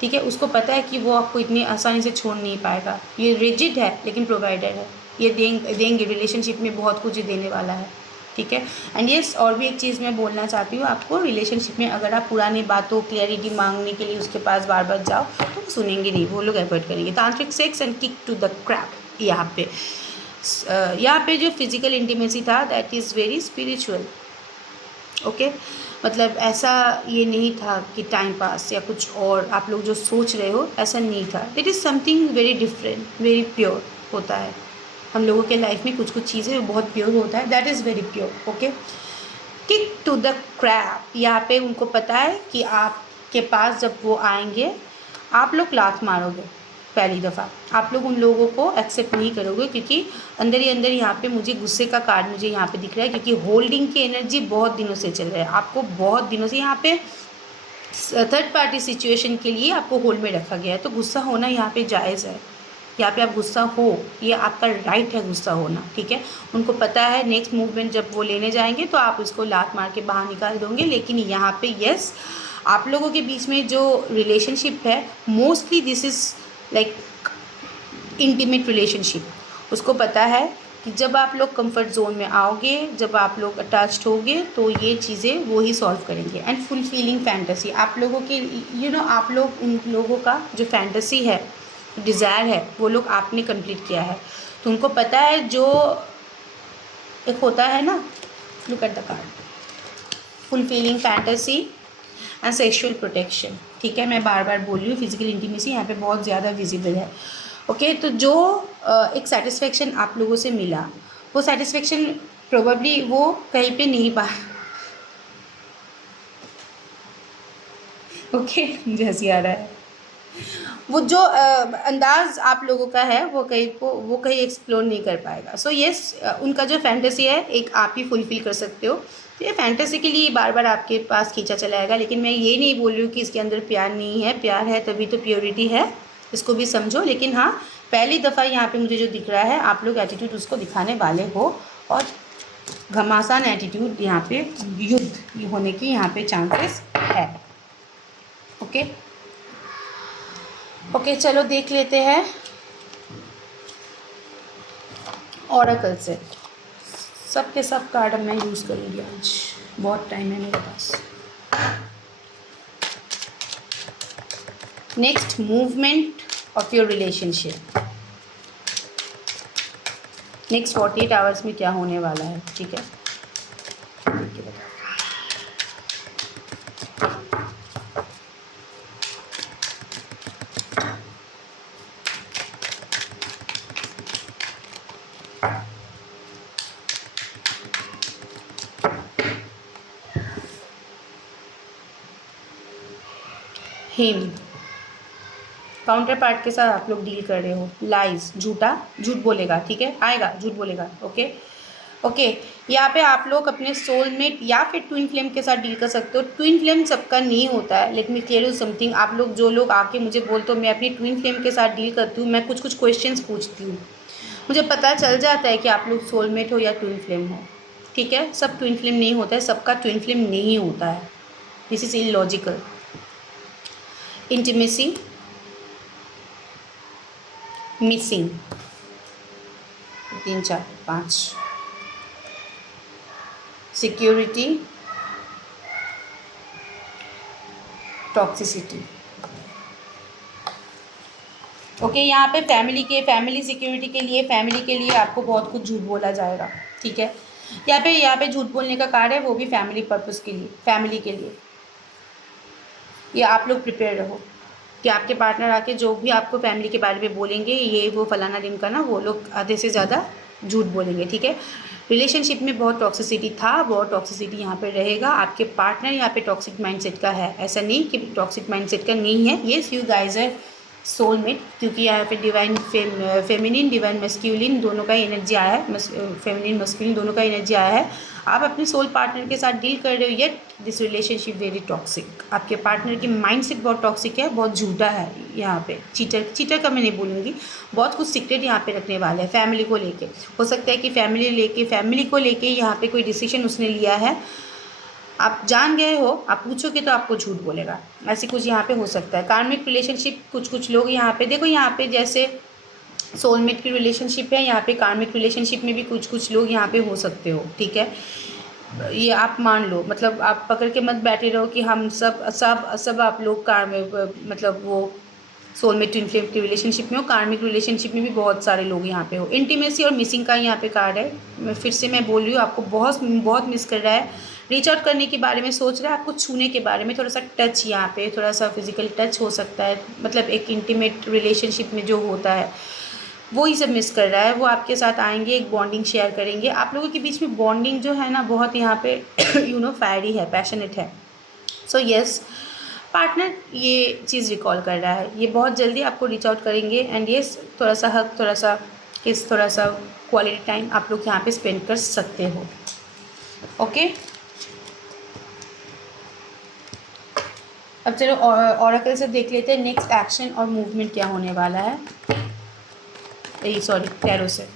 ठीक है। उसको पता है कि वो आपको इतनी आसानी से छोड़ नहीं पाएगा। ये रिजिड है लेकिन प्रोवाइडर है, ये देंगे रिलेशनशिप में बहुत कुछ देने वाला है, ठीक है। एंड यस, और भी एक चीज़ मैं बोलना चाहती हूँ आपको, रिलेशनशिप में अगर आप पुरानी बातों क्लियरिटी मांगने के लिए उसके पास बार बार जाओ तो वो सुनेंगे नहीं, वो लोग एफर्ट करेंगे। Tantric sex and kick to the crap. यहाँ पे जो फिजिकल इंटीमेसी था that is very spiritual. Okay, मतलब ऐसा ये नहीं था कि टाइम पास या कुछ और आप लोग जो सोच रहे हो, ऐसा नहीं था। That is something very different, very pure होता है। हम लोगों के लाइफ में कुछ कुछ चीज़ें बहुत प्योर होता है, that is very pure. Okay, kick to the crap. यहाँ पे उनको पता है कि आपके पास जब वो आएंगे आप लोग लात मारोगे पहली दफ़ा, आप लोग उन लोगों को एक्सेप्ट नहीं करोगे, क्योंकि अंदर ही अंदर यहाँ पे मुझे गुस्से का कार्ड मुझे यहाँ पे दिख रहा है, क्योंकि होल्डिंग की एनर्जी बहुत दिनों से चल रहा है। आपको बहुत दिनों से यहाँ पे थर्ड पार्टी सिचुएशन के लिए आपको होल्ड में रखा गया है, तो गुस्सा होना यहाँ पे जायज़ है। यहाँ पे आप गुस्सा हो, ये आपका राइट है गुस्सा होना, ठीक है। उनको पता है नेक्स्ट मूवमेंट जब वो लेने जाएंगे तो आप उसको लात मार के बाहर निकाल दोगे, लेकिन यहाँ पे यस, आप लोगों के बीच में जो रिलेशनशिप है mostly this is like intimate relationship. उसको पता है कि जब आप लोग कंफर्ट जोन में आओगे, जब आप लोग अटैच्ड होगे, तो ये चीज़ें वो ही सॉल्व करेंगे। एंड फुलफिलिंग फैंटेसी, आप लोगों के आप लोग उन लोगों का जो फैंटेसी है, डिज़ायर है, वो लोग आपने कंप्लीट किया है, तो उनको पता है जो एक होता है ना, look at the card, fulfilling fantasy and sexual protection, ठीक है। मैं बार बार बोल रही हूँ, फिजिकल इंटीमेसी यहाँ पे बहुत ज़्यादा विजिबल है। ओके, तो जो एक सेटिस्फेक्शन आप लोगों से मिला, वो सेटिस्फेक्शन प्रोबेबली वो कहीं पे नहीं पा ओके, मुझे हंसी आ रहा है। वो जो अंदाज आप लोगों का है वो कहीं एक्सप्लोर नहीं कर पाएगा। सो येस, उनका जो फैंटेसी है एक आप ही फुलफिल कर सकते हो। तो ये फैंटेसी के लिए बार बार आपके पास खींचा चला आएगा, लेकिन मैं ये नहीं बोल रही हूँ कि इसके अंदर प्यार नहीं है। प्यार है तभी तो प्योरिटी है, इसको भी समझो। लेकिन हाँ, पहली दफ़ा यहाँ पे मुझे जो दिख रहा है, आप लोग एटीट्यूड उसको दिखाने वाले हो, और घमासान एटीट्यूड यहाँ पे युद्ध होने की यहाँ पे चांसेस है। ओके ओके, चलो देख लेते हैं ऑरेकल से। सब के सब कार्ड मैं यूज़ करूँगी आज, बहुत टाइम है मेरे पास। Next movement of your relationship, next 48 hours में क्या होने वाला है, ठीक है। हिम, काउंटर पार्ट के साथ आप लोग डील कर रहे हो। लाइज, झूठ बोलेगा, ठीक है, आएगा झूठ बोलेगा। ओके ओके, यहाँ पे आप लोग अपने सोलमेट या फिर ट्विन फ्लेम के साथ डील कर सकते हो। ट्विन फ्लेम सबका नहीं होता है। Let me clear you something, आप लोग जो लोग आके मुझे बोलते हो मैं अपनी ट्विन फ्लेम के साथ डील करती हूँ, मैं कुछ क्वेश्चंस पूछती हूँ, मुझे पता चल जाता है कि आप लोग सोलमेट हो या ट्विन फ्लेम हो, ठीक है। सब ट्विन फ्लेम नहीं होता है, सबका ट्विन फ्लेम नहीं होता है। This is illogical. Intimacy, missing, 3 4 5, security, toxicity. Okay, यहाँ पे फैमिली सिक्योरिटी के लिए आपको बहुत कुछ झूठ बोला जाएगा, ठीक है। यहाँ पे झूठ बोलने का कार्य है, वो भी फैमिली पर्पस के लिए, फैमिली के लिए। ये आप लोग प्रिपेयर रहो कि आपके पार्टनर आके जो भी आपको फैमिली के बारे में बोलेंगे, ये वो फलाना दिन का ना, वो लोग आधे से ज़्यादा झूठ बोलेंगे, ठीक है। रिलेशनशिप में बहुत टॉक्सिसिटी था, बहुत टॉक्सिसिटी यहाँ पे रहेगा। आपके पार्टनर यहाँ पे टॉक्सिक माइंडसेट का है, ऐसा नहीं कि टॉक्सिक माइंडसेट का नहीं है। येस, यू गाइज है सोलमेट, क्योंकि यहाँ पे डिवाइन फेमिनिन डिवाइन मस्क्यूलिन दोनों का एनर्जी आया है, फेमिनिन मस्क्यूलिन दोनों का एनर्जी आया है। आप अपने सोल पार्टनर के साथ डील कर रहे हो, yet this relationship very toxic. आपके पार्टनर की माइंडसेट बहुत टॉक्सिक है, बहुत झूठा है। यहाँ पे चीटर का मैं नहीं बोलूँगी, बहुत कुछ सीक्रेट यहाँ पे रखने वाला है फैमिली को लेके। हो सकता है कि फैमिली को लेके यहाँ पे कोई डिसीजन उसने लिया है, आप जान गए हो, आप पूछोगे तो आपको झूठ बोलेगा, ऐसी कुछ यहाँ पे हो सकता है। कार्मिक रिलेशनशिप, कुछ लोग यहाँ पे देखो, यहाँ पे जैसे सोलमेट की रिलेशनशिप है, यहाँ पे कार्मिक रिलेशनशिप में भी कुछ लोग यहाँ पे हो सकते हो, ठीक है। ये आप मान लो, मतलब आप पकड़ के मत बैठे रहो कि हम सब आप लोग मतलब वो सोलमेट ट्विन फ्लेम की रिलेशनशिप में हो। कार्मिक रिलेशनशिप में भी बहुत सारे लोग यहाँ पे हो। इंटीमेसी और मिसिंग का यहाँ पे कार्ड है। मैं बोल रही हूँ, आपको बहुत मिस कर रहा है, रीच आउट करने के बारे में सोच रहा है, आपको छूने के बारे में, थोड़ा सा टच, यहाँ पे थोड़ा सा फिजिकल टच हो सकता है, मतलब एक इंटीमेट रिलेशनशिप में जो होता है वो ही सब मिस कर रहा है। वो आपके साथ आएंगे, एक बॉन्डिंग शेयर करेंगे, आप लोगों के बीच में बॉन्डिंग जो है ना, बहुत यहाँ पे फायरी है, पैशनेट है। सो येस, पार्टनर ये चीज़ रिकॉल कर रहा है, ये बहुत जल्दी आपको रीच आउट करेंगे। एंड येस, थोड़ा सा हक, थोड़ा सा किस, थोड़ा सा क्वालिटी टाइम आप लोग यहाँ पे स्पेंड कर सकते हो। ओके, अब चलो ऑरेकल से देख लेते हैं नेक्स्ट एक्शन और मूवमेंट क्या होने वाला है। सॉरी, टैरो से।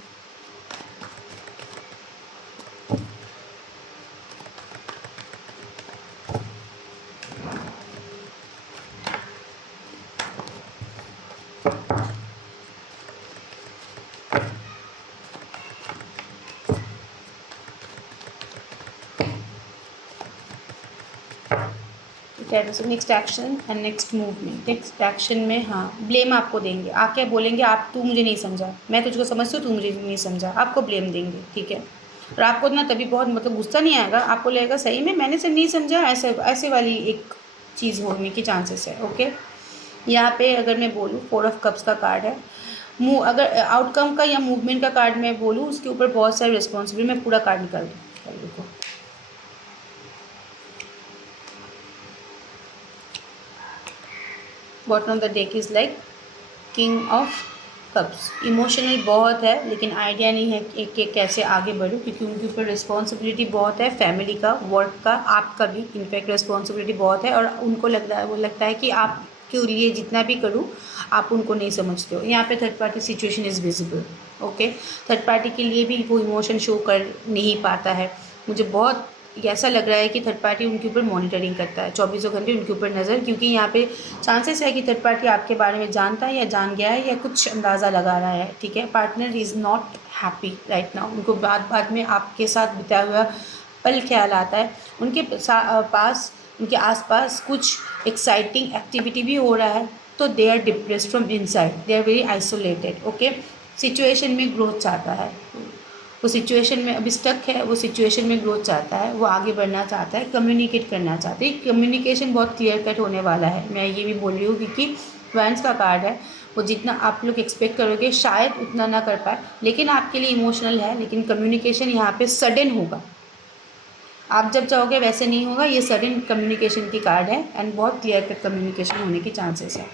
टैरो से next action and next movement. Next action में हाँ, ब्लेम आपको देंगे, आप क्या बोलेंगे, तू मुझे नहीं समझा, मैं तुझको समझती हूँ, तू मुझे नहीं समझा, आपको ब्लेम देंगे, ठीक है। और आपको ना तभी बहुत मतलब गुस्सा नहीं आएगा, आपको लगेगा सही में मैंने से नहीं समझा, ऐसे वाली एक चीज़ होने की चांसेस है। ओके, यहाँ पे अगर मैं बोलूँ 4 ऑफ कप्स का कार्ड है। अगर आउटकम का या मूवमेंट का कार्ड मैं बोलूँ, उसके ऊपर बहुत सारे रिस्पॉन्सिबिलिटी, मैं पूरा कार्ड निकाल दूँ। Bottom of the deck is like king of cups. Emotional बहुत है, लेकिन आइडिया नहीं है कि कैसे आगे बढ़ूँ, क्योंकि उनके ऊपर रिस्पॉन्सिबिलिटी बहुत है, फैमिली का, वर्क का, आपका भी इनफैक्ट रिस्पॉन्सिबिलिटी बहुत है। और उनको लगता है कि आपके लिए जितना भी करूँ आप उनको नहीं समझते हो। यहाँ पे third party situation is visible. Okay, third party के लिए भी वो इमोशन शो कर नहीं पाता है। मुझे बहुत ऐसा लग रहा है कि थर्ड पार्टी उनके ऊपर मॉनिटरिंग करता है, 24 घंटे उनके ऊपर नज़र, क्योंकि यहाँ पे चांसेस है कि थर्ड पार्टी आपके बारे में जानता है या जान गया है या कुछ अंदाज़ा लगा रहा है। ठीक है, partner is not happy right now. उनको बाद में आपके साथ बिताया हुआ पल ख्याल आता है। उनके पास, उनके आसपास कुछ एक्साइटिंग एक्टिविटी भी हो रहा है, तो they are depressed from inside, they are very isolated. Okay, situation में ग्रोथ चाहता है, वो सिचुएशन में अभी स्टक है, वो सिचुएशन में ग्रोथ चाहता है, वो आगे बढ़ना चाहता है, कम्युनिकेट करना चाहता है। कम्युनिकेशन बहुत क्लियर कट होने वाला है, मैं ये भी बोल रही हूँ, क्योंकि वैंस का कार्ड है। वो जितना आप लोग एक्सपेक्ट करोगे शायद उतना ना कर पाए, लेकिन आपके लिए इमोशनल है, लेकिन कम्युनिकेशन यहाँ पे सडन होगा। आप जब चाहोगे वैसे नहीं होगा, ये सडन कम्युनिकेशन की कार्ड है एंड बहुत क्लियर कट कम्युनिकेशन होने की चांसेस है।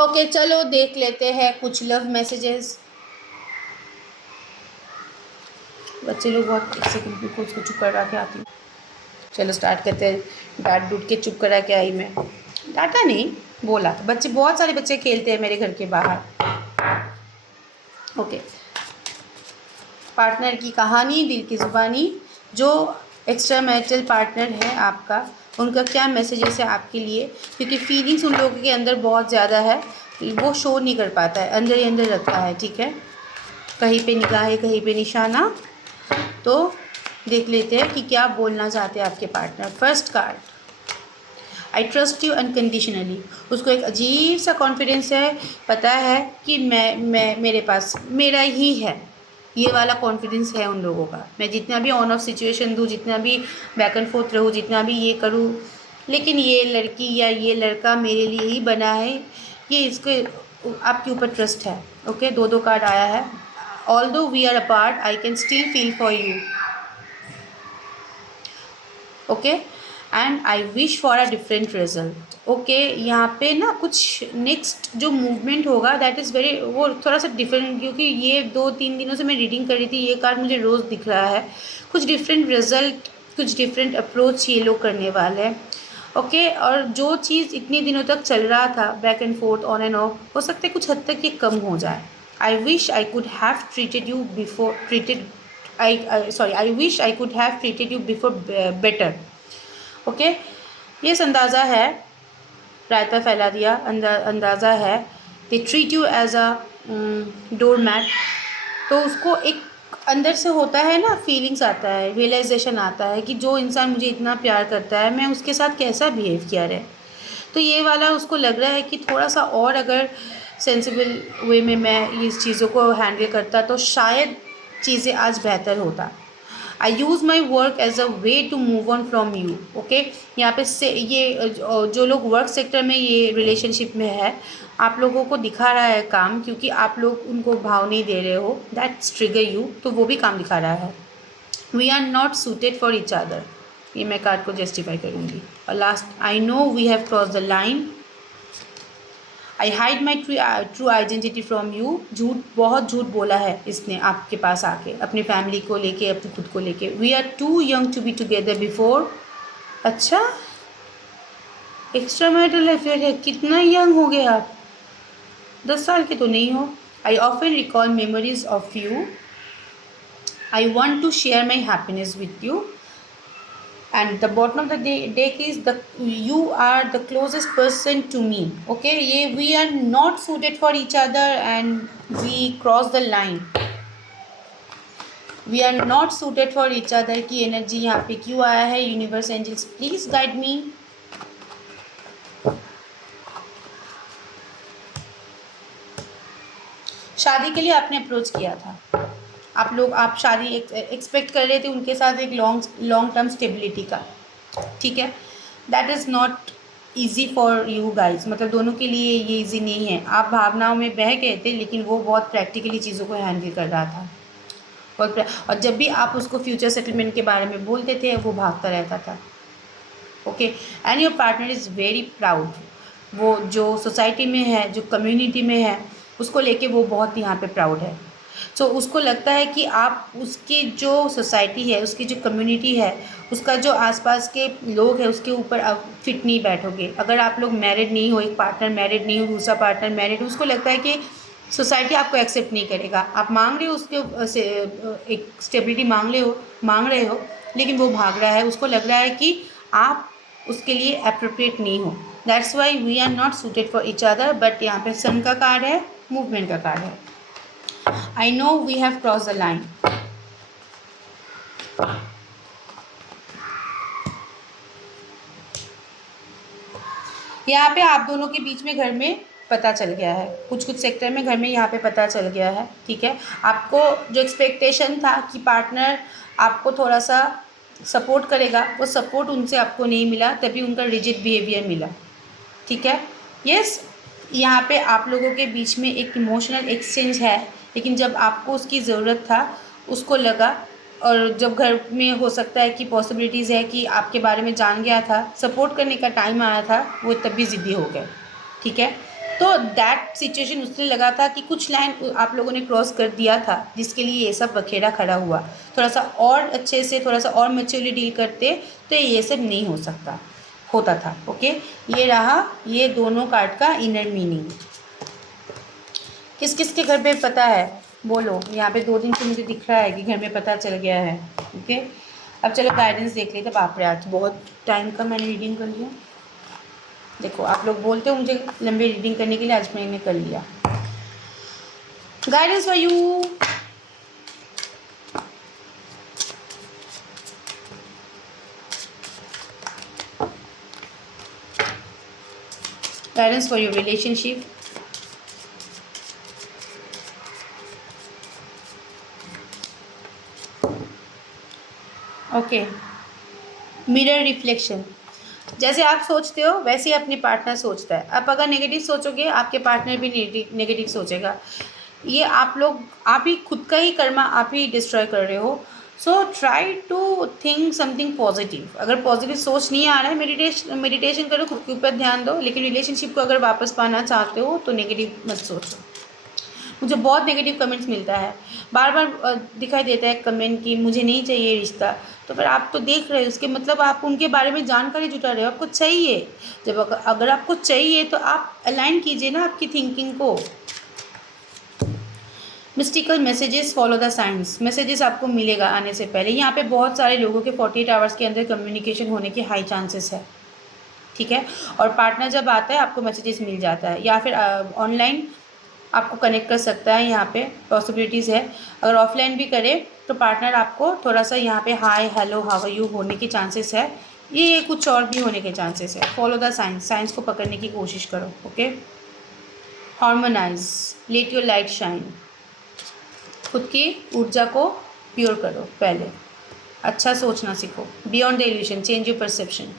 ओके, चलो देख लेते हैं कुछ लव मैसेजेस। बच्चे लोग बहुत, एक सेकंड को उसको चुप करा के आती हूँ। चलो स्टार्ट करते हैं। डांट डूट के चुप करा के आई मैं, डांटा नहीं, बोला। बच्चे, बहुत सारे बच्चे खेलते हैं मेरे घर के बाहर। ओके, पार्टनर की कहानी, दिल की ज़ुबानी। जो एक्स्ट्रा मैरिटल पार्टनर है आपका, उनका क्या मैसेजेस है आपके लिए, क्योंकि फीलिंग्स उन लोगों के अंदर बहुत ज़्यादा है, वो शो नहीं कर पाता है, अंदर ही अंदर रखता है। ठीक है, कहीं पे निगाहें, कहीं पे निशाना। तो देख लेते हैं कि क्या बोलना चाहते हैं आपके partner. First card, I trust you unconditionally. उसको एक अजीब सा कॉन्फिडेंस है, पता है कि मैं मेरे पास मेरा ही है, ये वाला कॉन्फिडेंस है उन लोगों का। मैं जितना भी ऑन ऑफ सिचुएशन दूँ, जितना भी बैक एंड फोर्थ रहूँ, जितना भी ये करूँ, लेकिन ये लड़की या ये लड़का मेरे लिए ही बना है, ये इसको आपके ऊपर ट्रस्ट है। ओके, दो कार्ड आया है। Although we are apart I can still feel for you. Okay, and I wish for a different result. Okay, यहाँ पे ना कुछ नेक्स्ट जो मूवमेंट होगा दैट इज़ वेरी, वो थोड़ा सा डिफरेंट, क्योंकि ये 2-3 दिनों से मैं रीडिंग कर रही थी, ये कार्ड मुझे रोज़ दिख रहा है। कुछ डिफरेंट रिजल्ट, कुछ डिफरेंट अप्रोच ये लोग करने वाले हैं। ओके, और जो चीज़ इतने दिनों तक चल रहा था back and fourth, on end of, हो सकता है कुछ हद तक ये कम हो जाए। I wish I could have treated you before treated I wish I could have treated you before better. Okay, ये अंदाज़ा है, रायता फैला दिया, अंदाज़ा है they treat you as a doormat. तो उसको एक अंदर से होता है ना, फीलिंग्स आता है, रियलाइजेशन आता है कि जो इंसान मुझे इतना प्यार करता है, मैं उसके साथ कैसा बिहेव किया रहे। तो ये वाला उसको लग रहा है कि थोड़ा सा और अगर सेंसिबल वे में मैं इस चीज़ों को हैंडल करता तो शायद चीज़ें आज बेहतर होता। I use my work as a way to move on from you. Okay, यहाँ पे से ये जो लोग वर्क सेक्टर में ये रिलेशनशिप में है, आप लोगों को दिखा रहा है काम, क्योंकि आप लोग उनको भाव नहीं दे रहे हो, दैट्स ट्रिगर यू, तो वो भी काम दिखा रहा है। We are not suited for each other, ये मैं कार्ड को जस्टिफाई करूँगी। और last, I know we have cross the line, I hide my true identity from you. झूठ, बहुत झूठ बोला है इसने आपके पास आके, अपनी फैमिली को लेके, अपने खुद को लेके। We are too young to be together before. अच्छा, एक्स्ट्रा मैरिटल अफेयर है, कितना यंग हो गए आप, 10 साल के तो नहीं हो। I often recall memories of you, I want to share my happiness with you. And the bottom of the deck is the you are the closest person to me. Okay, ये we are not suited for each other and we cross the line. We are not suited for each other की energy यहाँ पे क्यों आया है? Universe, angels, please guide me. शादी के लिए आपने अप्रोच किया था, आप लोग, आप शादी एक्सपेक्ट कर रहे थे उनके साथ एक लॉन्ग टर्म स्टेबिलिटी का। ठीक है, that is not easy for you guys, मतलब दोनों के लिए ये ईजी नहीं है। आप भावनाओं में बह गए थे, लेकिन वो बहुत प्रैक्टिकली चीज़ों को हैंडल कर रहा था। और जब भी आप उसको फ्यूचर सेटलमेंट के बारे में बोलते थे, वो भागता रहता था। Okay, and your partner is very proud. वो जो सोसाइटी में है, जो कम्युनिटी में है, उसको लेके वो बहुत यहाँ पे प्राउड है। सो उसको लगता है कि आप उसकी जो सोसाइटी है, उसकी जो कम्युनिटी है, उसका जो आसपास के लोग हैं, उसके ऊपर आप फिट नहीं बैठोगे। अगर आप लोग मैरिड नहीं हो, एक पार्टनर मैरिड नहीं हो, दूसरा पार्टनर मैरिड हो, उसको लगता है कि सोसाइटी आपको एक्सेप्ट नहीं करेगा। आप मांग रहे हो उसके से एक स्टेबिलिटी मांग रहे हो, लेकिन वो भाग रहा है। उसको लग रहा है कि आप उसके लिए अप्रोप्रिएट नहीं हो। That's why we are not suited for each other. But यहाँ पे सन का कार्ड है, मूवमेंट का कार्ड है। I know we have crossed the line. यहाँ पे आप दोनों के बीच में घर में पता चल गया है, कुछ कुछ सेक्टर में घर में यहाँ पे पता चल गया है। ठीक है, आपको जो एक्सपेक्टेशन था कि पार्टनर आपको थोड़ा सा सपोर्ट करेगा, वो सपोर्ट उनसे आपको नहीं मिला, तभी उनका रिजिड बिहेवियर मिला। ठीक है, यस, यहाँ पे आप लोगों के बीच में एक इमोशनल एक्सचेंज है, लेकिन जब आपको उसकी ज़रूरत था, उसको लगा। और जब घर में हो सकता है कि पॉसिबिलिटीज़ है कि आपके बारे में जान गया था, सपोर्ट करने का टाइम आया था, वो तब भी ज़िद्दी हो गए। ठीक है, तो दैट सिचुएशन उसने लगा था कि कुछ लाइन आप लोगों ने क्रॉस कर दिया था, जिसके लिए ये सब बखेड़ा खड़ा हुआ। थोड़ा सा और अच्छे से, थोड़ा सा और मैच्योरली डील करते तो ये सब नहीं हो सकता होता था। ओके, ये रहा ये दोनों कार्ड का इनर मीनिंग। किस किस के घर पे पता है बोलो। यहाँ पे 2 दिन से मुझे दिख रहा है कि घर में पता चल गया है। ओके, अब चलो गाइडेंस देख लेते। बाप रे, आज बहुत टाइम का मैंने रीडिंग कर लिया। देखो, आप लोग बोलते हो मुझे लंबी रीडिंग करने के लिए, आज मैंने कर लिया। Guidance for you. Guidance for your relationship. Okay, mirror reflection. जैसे आप सोचते हो वैसे ही अपने पार्टनर सोचता है। आप अगर नेगेटिव सोचोगे, आपके पार्टनर भी नेगेटिव सोचेगा। ये आप ही खुद का ही कर्मा आप ही डिस्ट्रॉय कर रहे हो। So try to think something positive. अगर पॉजिटिव सोच नहीं आ रहा है, मेडिटेशन करो, खुद के ऊपर ध्यान दो। लेकिन रिलेशनशिप को अगर वापस पाना चाहते हो तो नेगेटिव मत सोचो। मुझे बहुत नेगेटिव कमेंट्स मिलता है, बार बार दिखाई देता है कमेंट कि मुझे नहीं चाहिए रिश्ता। तो फिर आप तो देख रहे हो, उसके मतलब आप उनके बारे में जानकारी जुटा रहे हो, आपको चाहिए। जब अगर आपको चाहिए तो आप अलाइन कीजिए ना आपकी थिंकिंग को। Mystical messages, follow the science. Messages आपको मिलेगा आने से पहले। यहाँ पे बहुत सारे लोगों के 48 आवर्स के अंदर कम्युनिकेशन होने के हाई चांसेस है। ठीक है, और पार्टनर जब आता है आपको मैसेजेस मिल जाता है, या फिर ऑनलाइन आपको कनेक्ट कर सकता है। यहाँ पे पॉसिबिलिटीज़ है। अगर ऑफलाइन भी करे तो पार्टनर आपको थोड़ा सा यहाँ पे हाय, हेलो, हाउ आर यू होने के चांसेस है। ये कुछ और भी होने के चांसेस है। फॉलो द साइंस, साइंस को पकड़ने की कोशिश करो। Okay, harmonise, let your light shine. खुद की ऊर्जा को प्योर करो पहले। अच्छा सोचना सीखो। Beyond the evolution, change your perception.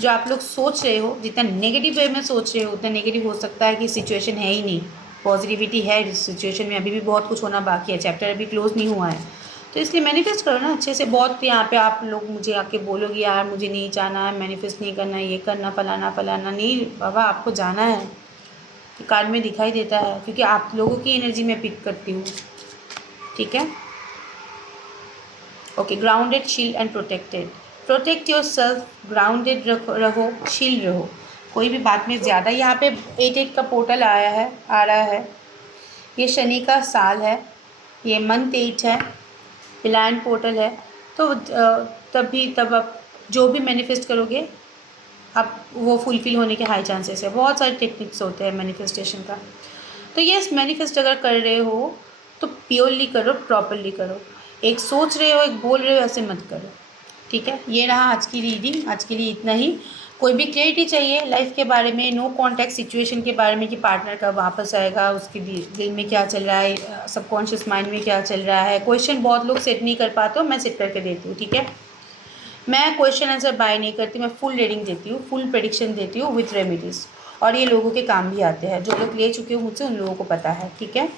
जो आप लोग सोच रहे हो, जितना नेगेटिव वे में सोच रहे हो, उतना नेगेटिव हो सकता है कि सिचुएशन है ही नहीं। पॉजिटिविटी है इस सिचुएशन में, अभी भी बहुत कुछ होना बाकी है, चैप्टर अभी क्लोज नहीं हुआ है। तो इसलिए मैनिफेस्ट करो ना अच्छे से। बहुत यहाँ पे आप लोग मुझे आके बोलोगे यार मुझे नहीं जाना है, मैनिफेस्ट नहीं करना, ये करना, फलाना फलाना। नहीं बाबा, आपको जाना है। कार्ड में दिखाई देता है, क्योंकि आप लोगों की एनर्जी में पिक करती हूँ। ठीक है, okay. Grounded, shield and protected. Protect your self, grounded रहो, शील्ड रहो। कोई भी बात में ज़्यादा, यहाँ पे 8 का पोर्टल आ रहा है। ये शनि का साल है, ये मंथ 8 है, पिलायन पोर्टल है। तो तब आप जो भी मैनिफेस्ट करोगे आप वो फुलफिल होने के हाई चांसेस है। बहुत सारे टेक्निक्स होते हैं मैनिफेस्टेशन का। तो यस, मैनिफेस्ट अगर कर रहे हो तो प्योरली करो, प्रॉपरली करो। एक सोच रहे हो, एक बोल रहे हो, ऐसे मत करो। ठीक है, ये रहा आज की रीडिंग। आज के लिए इतना ही। कोई भी क्लैरिटी चाहिए लाइफ के बारे में, नो कॉन्टैक्ट सिचुएशन के बारे में कि पार्टनर कब वापस आएगा, उसके दिल में क्या चल रहा है, सबकॉन्शियस माइंड में क्या चल रहा है, क्वेश्चन बहुत लोग सेट नहीं कर पाते हो, मैं सेट करके देती हूँ। ठीक है, मैं क्वेश्चन आंसर बाय नहीं करती, मैं फुल रीडिंग देती हूँ, फुल प्रेडिक्शन देती हूँ विथ रेमेडीज़। और ये लोगों के काम भी आते हैं, जो लोग ले चुके हो मुझसे उन लोगों को पता है। ठीक है,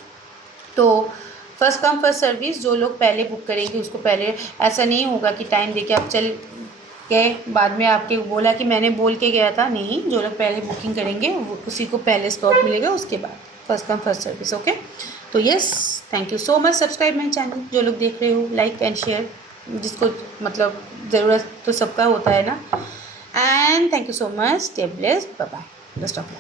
तो फर्स्ट कम फर्स्ट सर्विस। जो लोग पहले बुक करेंगे उसको पहले, ऐसा नहीं होगा कि टाइम देके आप गए, बाद में आपके बोला कि मैंने बोल के गया था, नहीं, जो लोग पहले बुकिंग करेंगे वो उसी को पहले स्लॉट मिलेगा, उसके बाद first come first service. Okay, तो yes, thank you so much. Subscribe my channel, जो लोग देख रहे हो, लाइक एंड शेयर, जिसको मतलब ज़रूरत तो सबका होता है ना। And thank you so much, stay blessed, bye bye, best of luck.